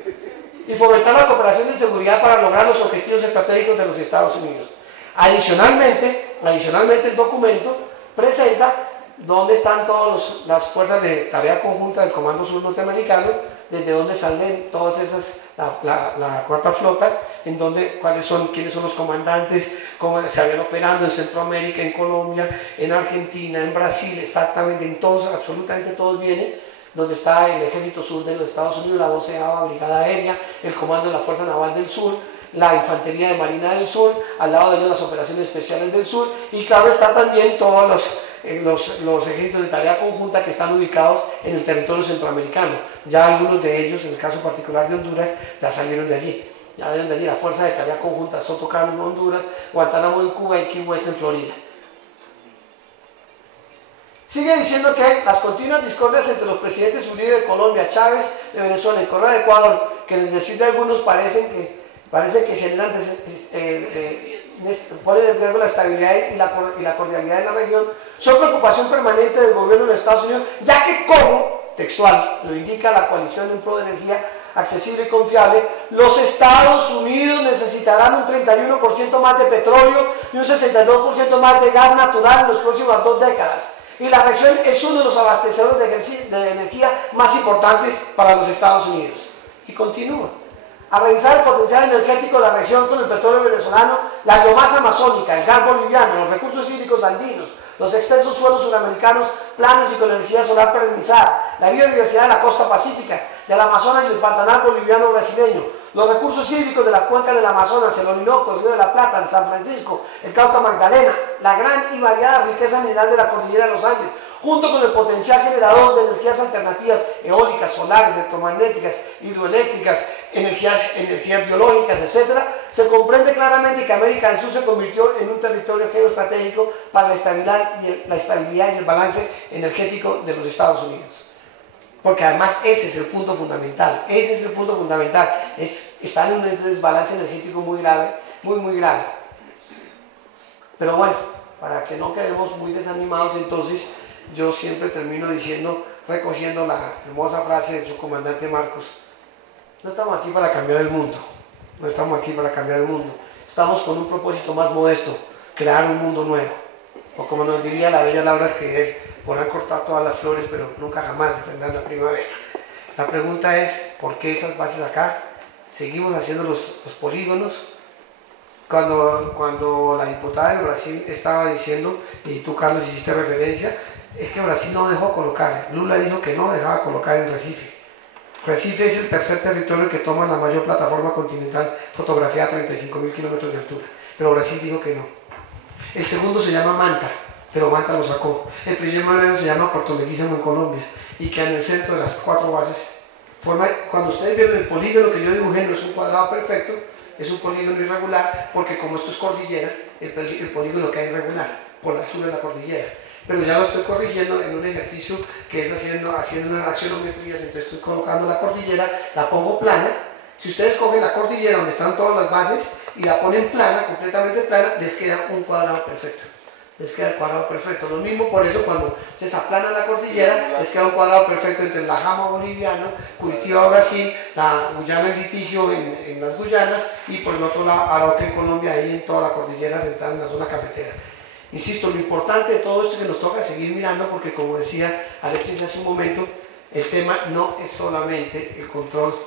Y fomentar la cooperación de seguridad para lograr los objetivos estratégicos de los Estados Unidos. Adicionalmente el documento presenta dónde están todas las fuerzas de tarea conjunta del Comando Sur norteamericano, desde dónde salen todas esas, la cuarta flota, en donde, quiénes son los comandantes, cómo se habían operando en Centroamérica, en Colombia, en Argentina, en Brasil, exactamente, en todos, absolutamente todos vienen, donde está el Ejército Sur de los Estados Unidos, la 12ª Brigada Aérea, el Comando de la Fuerza Naval del Sur, la Infantería de Marina del Sur, al lado de ellos las Operaciones Especiales del Sur, y claro está también todos los ejércitos de tarea conjunta que están ubicados en el territorio centroamericano. Ya algunos de ellos, en el caso particular de Honduras, ya salieron de allí. Ya salieron de allí la Fuerza de Tarea Conjunta Soto Cano en Honduras, Guantánamo en Cuba y Key West en Florida. Sigue diciendo que las continuas discordias entre los presidentes Uribe de Colombia, Chávez de Venezuela y Correa de Ecuador, que en decir de algunos parece que generan ponen en riesgo la estabilidad y la cordialidad de la región, son preocupación permanente del gobierno de los Estados Unidos, ya que como, textual, lo indica la coalición en pro de energía accesible y confiable, los Estados Unidos necesitarán un 31% más de petróleo y un 62% más de gas natural en las próximas 2 décadas. Y la región es uno de los abastecedores de energía más importantes para los Estados Unidos. Y continúa. A revisar el potencial energético de la región con el petróleo venezolano, la biomasa amazónica, el gas boliviano, los recursos hídricos andinos, los extensos suelos suramericanos planos y con energía solar perennizada, la biodiversidad de la costa pacífica, del Amazonas y el Pantanal boliviano brasileño, los recursos hídricos de la cuenca del Amazonas, el Orinoco, el Río de la Plata, el San Francisco, el Cauca Magdalena, la gran y variada riqueza mineral de la cordillera de los Andes, junto con el potencial generador de energías alternativas eólicas, solares, electromagnéticas, hidroeléctricas, energías biológicas, etc., se comprende claramente que América del Sur se convirtió en un territorio geoestratégico para la estabilidad y el balance energético de los Estados Unidos. Porque además ese es el punto fundamental, están en un desbalance energético muy grave, muy grave. Pero bueno, para que no quedemos muy desanimados, entonces yo siempre termino diciendo, recogiendo la hermosa frase de su comandante Marcos: no estamos aquí para cambiar el mundo, no estamos aquí para cambiar el mundo, estamos con un propósito más modesto, crear un mundo nuevo. O como nos diría la bella Laura Esquivel, podrán cortar todas las flores, pero nunca jamás detendrán la primavera. La pregunta es, ¿por qué esas bases acá? Seguimos haciendo los polígonos. Cuando la diputada del Brasil estaba diciendo, y tú, Carlos, hiciste referencia, es que Brasil no dejó colocar. Lula dijo que no dejaba colocar en Recife. Recife es el tercer territorio que toma la mayor plataforma continental fotografiada a 35.000 kilómetros de altura, pero Brasil dijo que no. El segundo se llama Manta, pero Manta lo sacó. El primero se llama Puerto Leguízamo en Colombia y queda en el centro de las 4 bases. Cuando ustedes vieron el polígono que yo dibujé, no es un cuadrado perfecto, es un polígono irregular, porque como esto es cordillera, el polígono queda irregular por la altura de la cordillera. Pero ya lo estoy corrigiendo en un ejercicio que es haciendo unas axonometrías. Entonces estoy colocando la cordillera, la pongo plana. Si ustedes cogen la cordillera donde están todas las bases y la ponen plana, completamente plana, les queda un cuadrado perfecto. Les queda el cuadrado perfecto. Lo mismo, por eso cuando ustedes aplanan la cordillera, les queda un cuadrado perfecto entre la Jama boliviano, Curitiba Brasil, la Guyana en litigio en las Guyanas, y por el otro lado Arauca en Colombia, ahí en toda la cordillera central, en la zona cafetera. Insisto, lo importante de todo esto es que nos toca seguir mirando, porque como decía Alexis hace un momento, el tema no es solamente el control,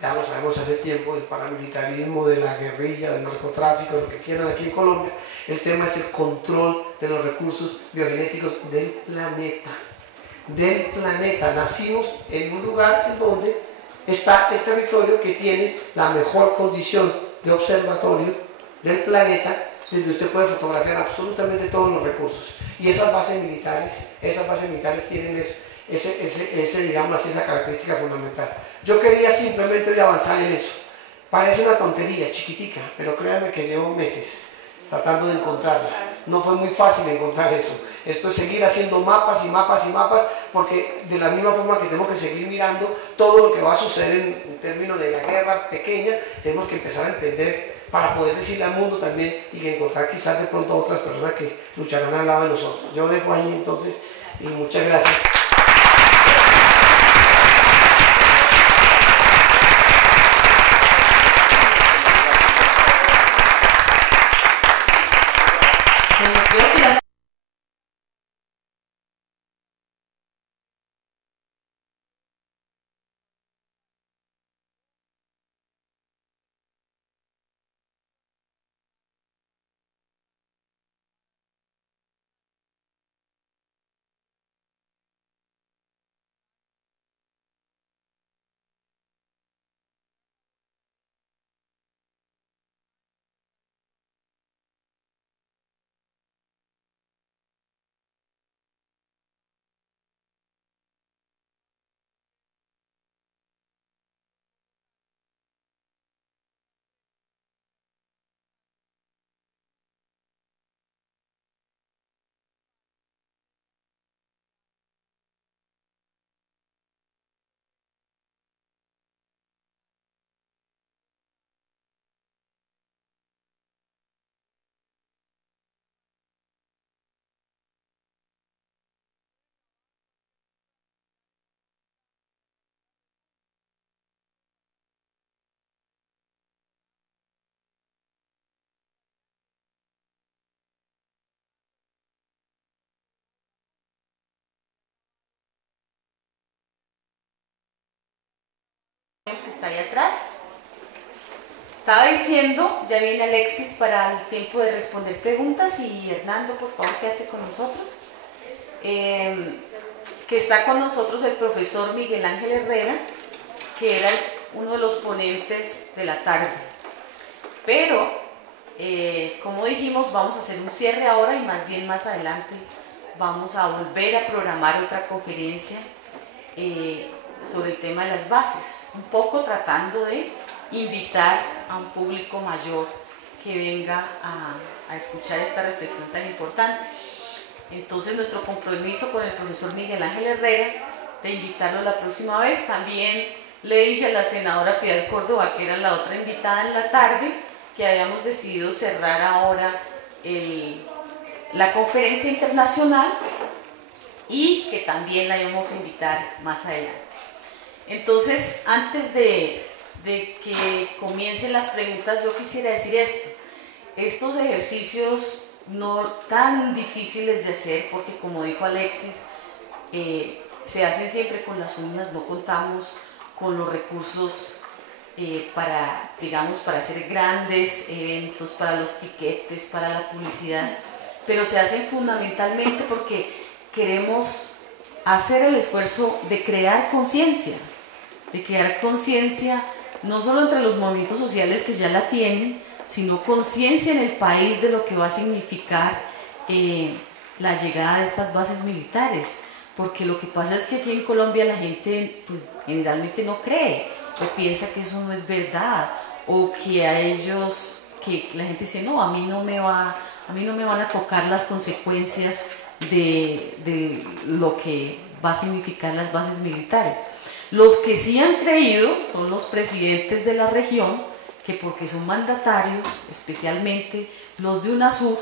ya lo sabemos hace tiempo, del paramilitarismo, de la guerrilla, del narcotráfico, de lo que quieran aquí en Colombia. El tema es el control de los recursos biogenéticos del planeta. Del planeta. Nacimos en un lugar en donde está el territorio que tiene la mejor condición de observatorio del planeta, desde usted puede fotografiar absolutamente todos los recursos. Y esas bases militares tienen digamos, esa característica fundamental. Yo quería simplemente hoy avanzar en eso. Parece una tontería, chiquitica, pero créanme que llevo meses tratando de encontrarla. No fue muy fácil encontrar eso. Esto es seguir haciendo mapas y mapas y mapas, porque de la misma forma que tenemos que seguir mirando todo lo que va a suceder en términos de la guerra pequeña, tenemos que empezar a entender para poder decirle al mundo también y encontrar quizás de pronto otras personas que lucharán al lado de nosotros. Yo dejo ahí entonces y muchas gracias. Bueno, creo que las que está ahí atrás. Estaba diciendo, ya viene Alexis para el tiempo de responder preguntas, y Hernando, por favor, quédate con nosotros. Que está con nosotros el profesor Miguel Ángel Herrera, que era uno de los ponentes de la tarde. Pero, como dijimos, vamos a hacer un cierre ahora, y más bien más adelante vamos a volver a programar otra conferencia sobre el tema de las bases, un poco tratando de invitar a un público mayor que venga a escuchar esta reflexión tan importante. Entonces, nuestro compromiso con el profesor Miguel Ángel Herrera de invitarlo la próxima vez. También le dije a la senadora Piedad Córdoba, que era la otra invitada en la tarde, que habíamos decidido cerrar ahora la conferencia internacional y que también la íbamos a invitar más adelante. Entonces, antes de que comiencen las preguntas, yo quisiera decir esto. Estos ejercicios no tan difíciles de hacer, porque como dijo Alexis, se hacen siempre con las uñas, no contamos con los recursos para, digamos, para hacer grandes eventos, para los tiquetes, para la publicidad, pero se hacen fundamentalmente porque queremos hacer el esfuerzo de crear conciencia no solo entre los movimientos sociales que ya la tienen, sino conciencia en el país de lo que va a significar la llegada de estas bases militares, porque lo que pasa es que aquí en Colombia la gente pues generalmente no cree o piensa que eso no es verdad, o que a ellos, que la gente dice no, a mí no me van a tocar las consecuencias de lo que va a significar las bases militares. Los que sí han creído son los presidentes de la región, que porque son mandatarios, especialmente los de UNASUR,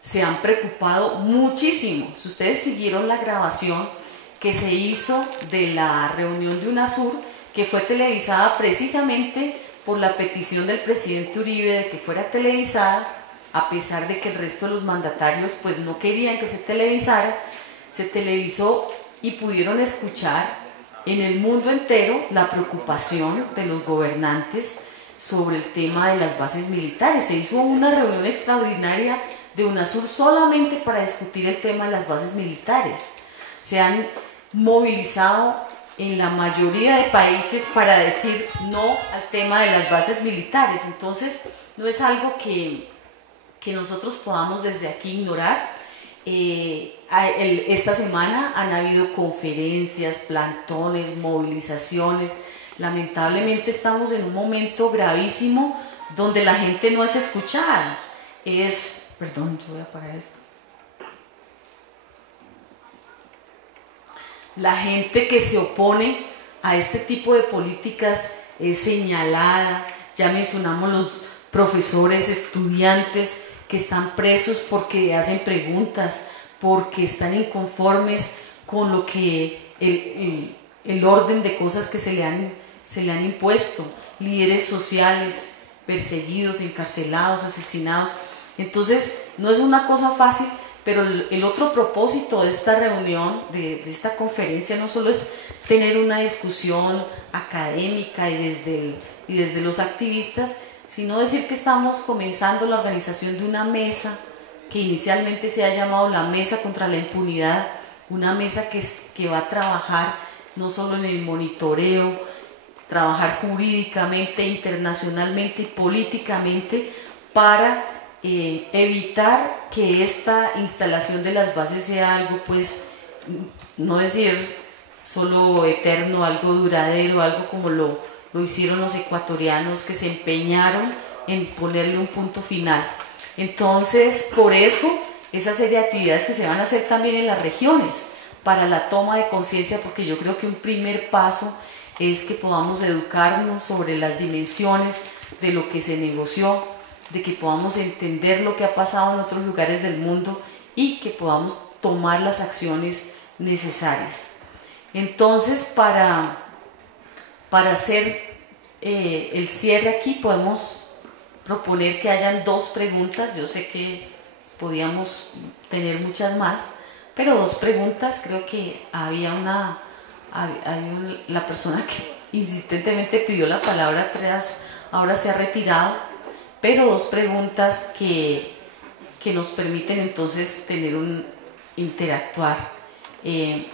se han preocupado muchísimo. Si ustedes siguieron la grabación que se hizo de la reunión de UNASUR, que fue televisada precisamente por la petición del presidente Uribe de que fuera televisada, a pesar de que el resto de los mandatarios pues no querían que se televisara, se televisó y pudieron escuchar en el mundo entero la preocupación de los gobernantes sobre el tema de las bases militares. Se hizo una reunión extraordinaria de UNASUR solamente para discutir el tema de las bases militares. Se han movilizado en la mayoría de países para decir no al tema de las bases militares. Entonces, no es algo que nosotros podamos desde aquí ignorar. Esta semana han habido conferencias, plantones, movilizaciones. Lamentablemente estamos en un momento gravísimo donde la gente no es escuchada. Perdón, yo voy a parar esto. La gente que se opone a este tipo de políticas es señalada. Ya mencionamos los profesores, estudiantes que están presos porque hacen preguntas, porque están inconformes con lo que el orden de cosas que se le han impuesto. Líderes sociales perseguidos, encarcelados, asesinados. Entonces, no es una cosa fácil, pero el otro propósito de esta reunión, de esta conferencia, no solo es tener una discusión académica y desde los activistas, sino decir que estamos comenzando la organización de una mesa que inicialmente se ha llamado la Mesa contra la Impunidad, una mesa que va a trabajar no solo en el monitoreo, trabajar jurídicamente, internacionalmente y políticamente para evitar que esta instalación de las bases sea algo, pues, no decir solo eterno, algo duradero, algo como lo hicieron los ecuatorianos que se empeñaron en ponerle un punto final. Entonces, por eso, esa serie de actividades que se van a hacer también en las regiones, para la toma de conciencia, porque yo creo que un primer paso es que podamos educarnos sobre las dimensiones de lo que se negoció, de que podamos entender lo que ha pasado en otros lugares del mundo y que podamos tomar las acciones necesarias. Entonces, para hacer el cierre aquí, podemos proponer que hayan dos preguntas. Yo sé que podíamos tener muchas más, pero dos preguntas. Creo que había la persona que insistentemente pidió la palabra atrás, ahora se ha retirado, pero dos preguntas que nos permiten entonces interactuar.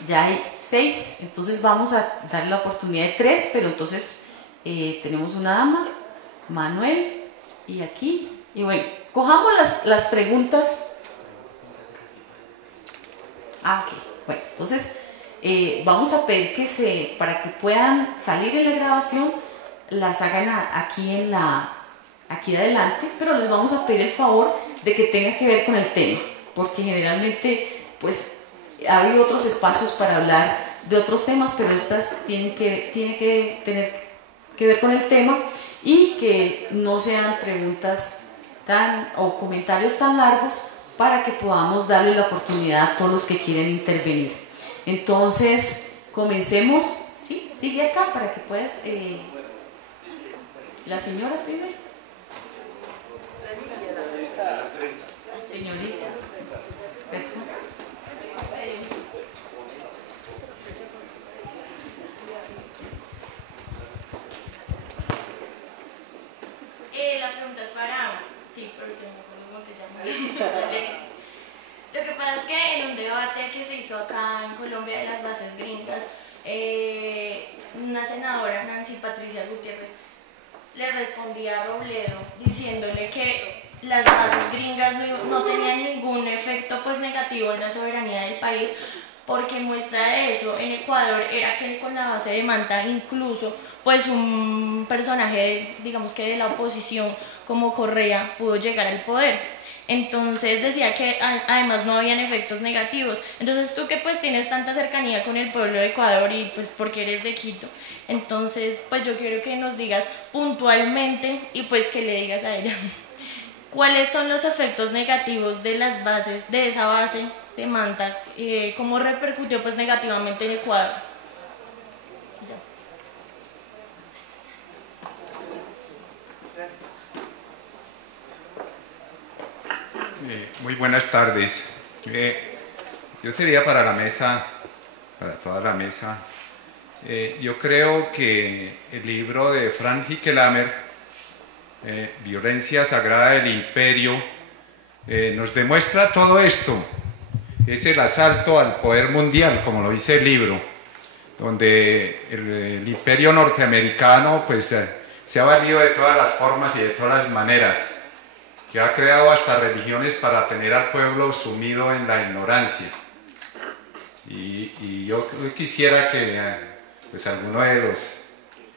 Ya hay 6, entonces vamos a dar la oportunidad de 3, pero entonces tenemos una dama, Manuel, y aquí, y bueno, cojamos las preguntas. Ok, bueno, entonces vamos a pedir que para que puedan salir en la grabación, las hagan aquí adelante, pero les vamos a pedir el favor de que tenga que ver con el tema, porque generalmente pues ha habido otros espacios para hablar de otros temas, pero estas tienen que tener que ver con el tema y que no sean preguntas o comentarios tan largos, para que podamos darle la oportunidad a todos los que quieren intervenir. Entonces, comencemos. ¿Sí? Sigue acá para que puedas... la señora primero. Señorita. Perfecto. La pregunta es para ti, pero es que no me acuerdo cómo te llamas, Alexis. Lo que pasa es que en un debate que se hizo acá en Colombia de las bases gringas, una senadora, Nancy Patricia Gutiérrez, le respondía a Robledo diciéndole que las bases gringas no tenían ningún efecto pues negativo en la soberanía del país, porque muestra de eso en Ecuador era que con la base de Manta incluso pues un personaje, digamos que de la oposición como Correa, pudo llegar al poder. Entonces decía que además no habían efectos negativos. Entonces tú que pues tienes tanta cercanía con el pueblo de Ecuador y pues porque eres de Quito, entonces pues yo quiero que nos digas puntualmente y pues que le digas a ella cuáles son los efectos negativos de las bases, de esa base de Manta, cómo repercutió pues negativamente en Ecuador. Muy buenas tardes. Yo sería para la mesa, para toda la mesa. Yo creo que el libro de Frank Hickelhammer, Violencia Sagrada del Imperio, nos demuestra todo esto. Es el asalto al poder mundial, como lo dice el libro, donde el imperio norteamericano pues, se ha valido de todas las formas y de todas las maneras, que ha creado hasta religiones para tener al pueblo sumido en la ignorancia. Y yo quisiera que pues, alguno de los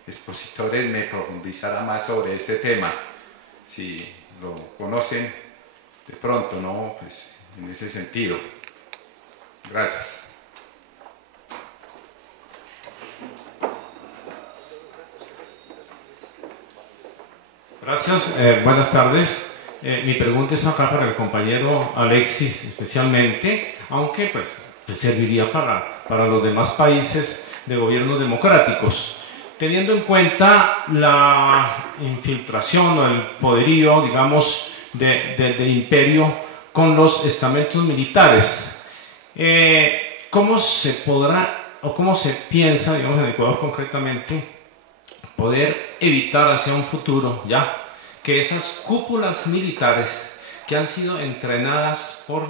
expositores me profundizara más sobre ese tema, si lo conocen de pronto, ¿no? Pues, en ese sentido. Gracias. Gracias, buenas tardes. Mi pregunta es acá para el compañero Alexis especialmente, aunque pues serviría para los demás países de gobiernos democráticos. Teniendo en cuenta la infiltración o el poderío, digamos, del imperio con los estamentos militares, ¿cómo se podrá o cómo se piensa, digamos, en Ecuador concretamente, poder evitar hacia un futuro ya que esas cúpulas militares que han sido entrenadas por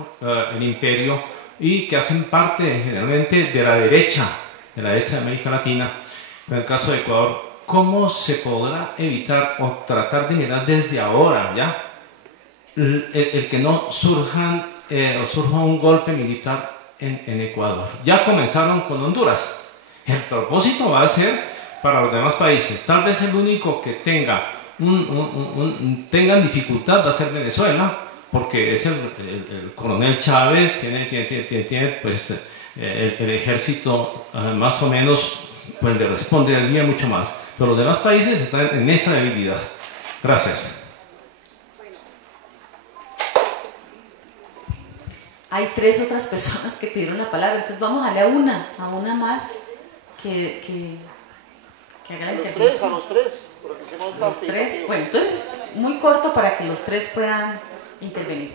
el imperio y que hacen parte generalmente de la derecha de América Latina, en el caso de Ecuador, ¿cómo se podrá evitar o tratar de mirar desde ahora ya el que no surja un golpe militar en Ecuador? Ya comenzaron con Honduras, el propósito va a ser para los demás países. Tal vez el único que tengan dificultad va a ser Venezuela, porque es el coronel Chávez, tiene pues, el ejército más o menos pues, le responde al día mucho más, pero los demás países están en esa debilidad. Gracias. Hay 3 otras personas que pidieron la palabra, entonces vamos a darle a una más que haga la intervención. A los 3. Bueno, entonces muy corto para que los 3 puedan intervenir.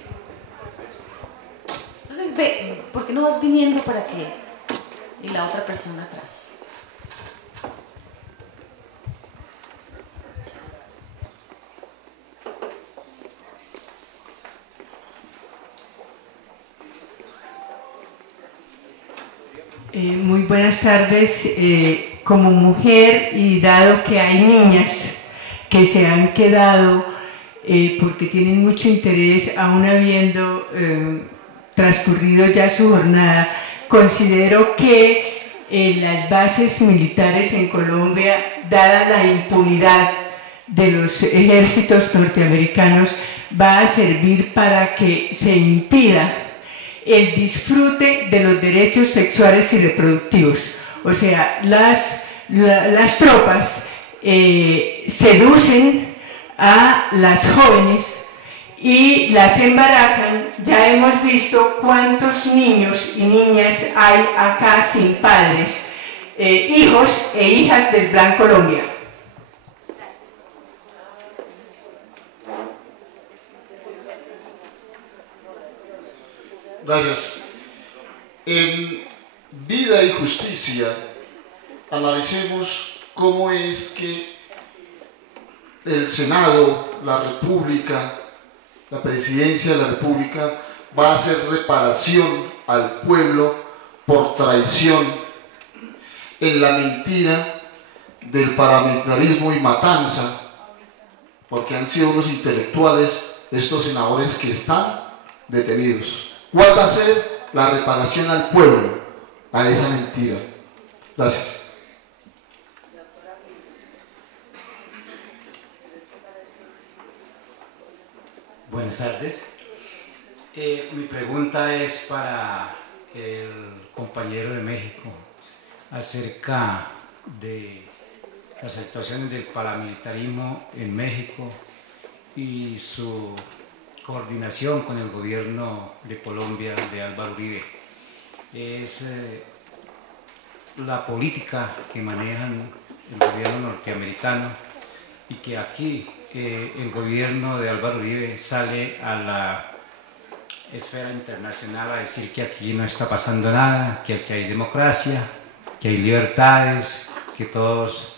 Entonces ve, ¿por qué no vas viniendo para que y la otra persona atrás? Muy buenas tardes. Como mujer, y dado que hay niñas que se han quedado porque tienen mucho interés, aún habiendo transcurrido ya su jornada, considero que las bases militares en Colombia, dada la impunidad de los ejércitos norteamericanos, va a servir para que se impida el disfrute de los derechos sexuales y reproductivos. O sea, las tropas seducen a las jóvenes y las embarazan. Ya hemos visto cuántos niños y niñas hay acá sin padres, hijos e hijas del Plan Colombia. Gracias. En Vida y Justicia, analicemos cómo es que el Senado, la República, la Presidencia de la República va a hacer reparación al pueblo por traición en la mentira del paramilitarismo y matanza, porque han sido unos intelectuales estos senadores que están detenidos. ¿Cuál va a ser la reparación al pueblo a esa mentira? Gracias. Buenas tardes. Mi pregunta es para el compañero de México acerca de las actuaciones del paramilitarismo en México y su coordinación con el gobierno de Colombia de Álvaro Uribe. Es la política que manejan el gobierno norteamericano y que aquí el gobierno de Álvaro Uribe sale a la esfera internacional a decir que aquí no está pasando nada, que aquí hay democracia, que hay libertades, que todos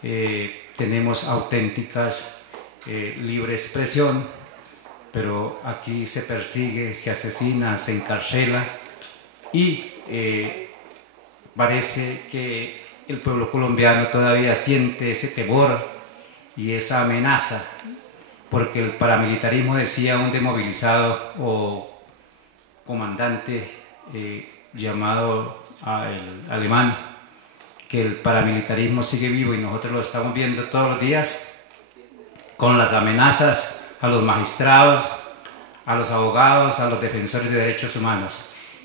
tenemos auténticas libre expresión, pero aquí se persigue, se asesina, se encarcela y parece que el pueblo colombiano todavía siente ese temor y esa amenaza, porque el paramilitarismo, decía un demovilizado o comandante llamado el alemán, que el paramilitarismo sigue vivo y nosotros lo estamos viendo todos los días con las amenazas a los magistrados, a los abogados, a los defensores de derechos humanos.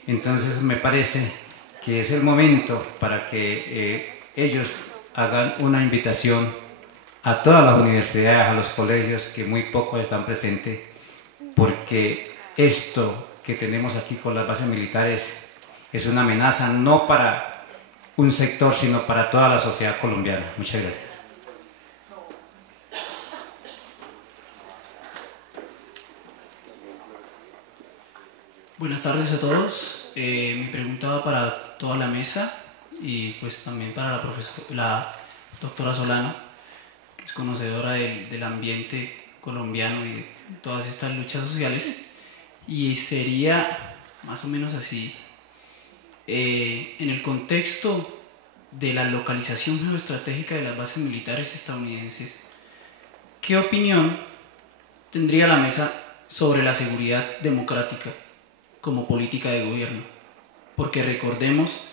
Entonces me parece que es el momento para que ellos hagan una invitación a todas las universidades, a los colegios, que muy pocos están presentes, porque esto que tenemos aquí con las bases militares es una amenaza no para un sector, sino para toda la sociedad colombiana. Muchas gracias. Buenas tardes a todos. Mi pregunta va para toda la mesa y pues también para la doctora Solano, que es conocedora del ambiente colombiano y de todas estas luchas sociales, y sería más o menos así. En el contexto de la localización geoestratégica de las bases militares estadounidenses, ¿qué opinión tendría la mesa sobre la seguridad democrática como política de gobierno? Porque recordemos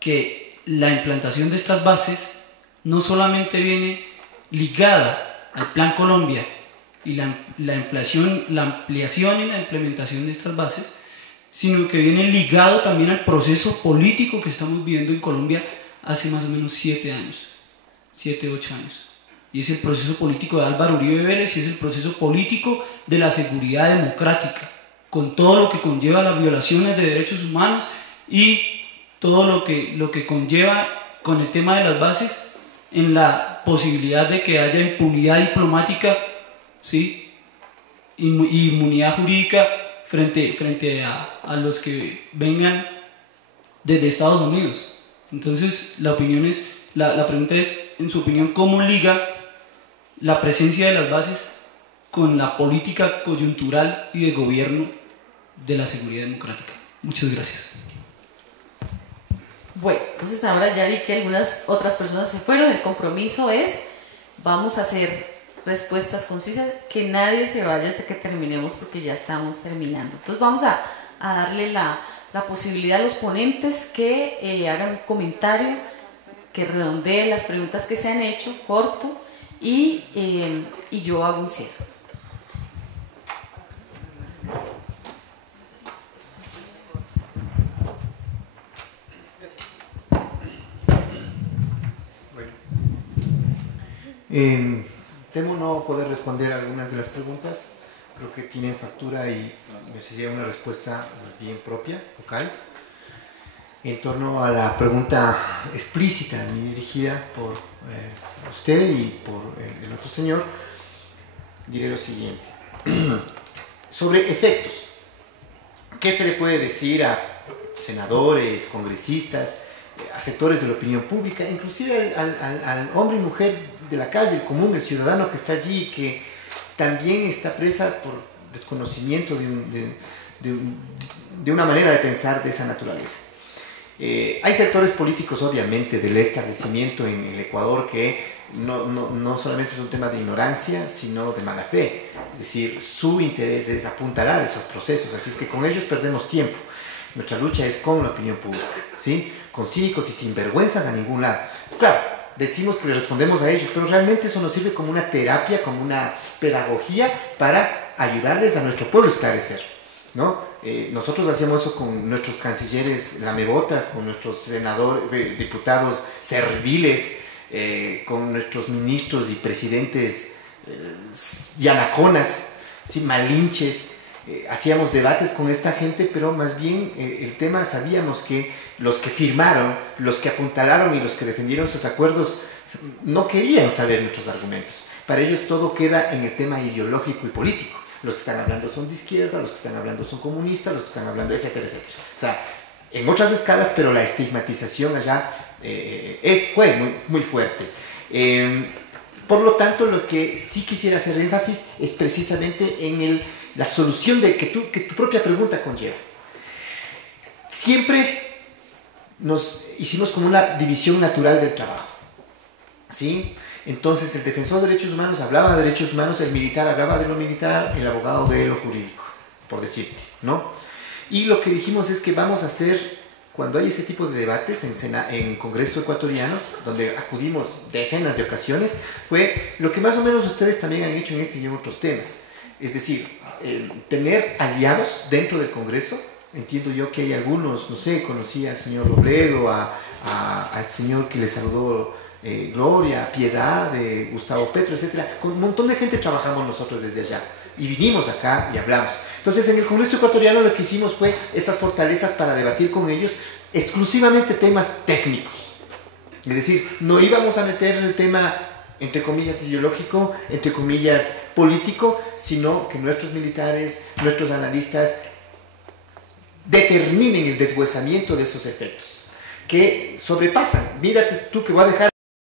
que la implantación de estas bases no solamente viene ligada al Plan Colombia y la ampliación y la implementación de estas bases, sino que viene ligado también al proceso político que estamos viviendo en Colombia hace más o menos 7 años, 7, 8 años. Y es el proceso político de Álvaro Uribe Vélez y es el proceso político de la seguridad democrática, con todo lo que conlleva las violaciones de derechos humanos y todo lo que conlleva con el tema de las bases en la posibilidad de que haya impunidad diplomática, ¿sí? Inmunidad jurídica frente a los que vengan desde Estados Unidos. Entonces la pregunta es, en su opinión, ¿cómo liga la presencia de las bases con la política coyuntural y de gobierno de la seguridad democrática? Muchas gracias. Bueno, entonces ahora ya vi que algunas otras personas se fueron. El compromiso es, vamos a hacer respuestas concisas, que nadie se vaya hasta que terminemos, porque ya estamos terminando. Entonces vamos a darle la posibilidad a los ponentes que hagan un comentario, que redondee las preguntas que se han hecho, corto, y yo hago un cierre. Temo no poder responder algunas de las preguntas, creo que tienen factura y necesitaría una respuesta más bien propia, local. En torno a la pregunta explícita, dirigida por usted y por el otro señor, diré lo siguiente. Sobre efectos, ¿qué se le puede decir a senadores, congresistas, a sectores de la opinión pública, inclusive al hombre y mujer de la calle, el común, el ciudadano que está allí, que también está presa por desconocimiento de una manera de pensar de esa naturaleza? Hay sectores políticos, obviamente, del establecimiento en el Ecuador que no solamente es un tema de ignorancia, sino de mala fe. Es decir, su interés es apuntalar esos procesos, así es que con ellos perdemos tiempo. Nuestra lucha es con la opinión pública, ¿sí? Con cínicos y sinvergüenzas a ningún lado. Claro, decimos que le respondemos a ellos, pero realmente eso nos sirve como una terapia, como una pedagogía para ayudarles a nuestro pueblo a esclarecer, ¿no? Nosotros hacíamos eso con nuestros cancilleres lamebotas, con nuestros senadores, diputados serviles, con nuestros ministros y presidentes yanaconas, ¿sí? Malinches. Hacíamos debates con esta gente, pero más bien el tema, sabíamos que los que firmaron, los que apuntalaron y los que defendieron esos acuerdos no querían saber nuestros argumentos. Para ellos todo queda en el tema ideológico y político. Los que están hablando son de izquierda, los que están hablando son comunistas, los que están hablando, etcétera, etcétera. O sea, en otras escalas, pero la estigmatización allá fue muy, muy fuerte. Por lo tanto, lo que sí quisiera hacer énfasis es precisamente en la solución que tu propia pregunta conlleva. Siempre nos hicimos como una división natural del trabajo, ¿sí? Entonces el defensor de derechos humanos hablaba de derechos humanos, el militar hablaba de lo militar, el abogado de lo jurídico, por decirte, ¿no? Y lo que dijimos es que vamos a hacer, cuando hay ese tipo de debates en Congreso ecuatoriano, donde acudimos decenas de ocasiones, fue lo que más o menos ustedes también han hecho en este y en otros temas. Es decir, tener aliados dentro del Congreso. Entiendo yo que hay algunos, no sé, conocí al señor Robledo, al señor que le saludó Gloria, Piedad, Gustavo Petro, etc. Con un montón de gente trabajamos nosotros desde allá y vinimos acá y hablamos. Entonces en el Congreso ecuatoriano lo que hicimos fue esas fortalezas para debatir con ellos exclusivamente temas técnicos. Es decir, no íbamos a meter el tema entre comillas ideológico, entre comillas político, sino que nuestros militares, nuestros analistas determinen el deshuesamiento de esos efectos que sobrepasan. Mírate tú que voy a dejar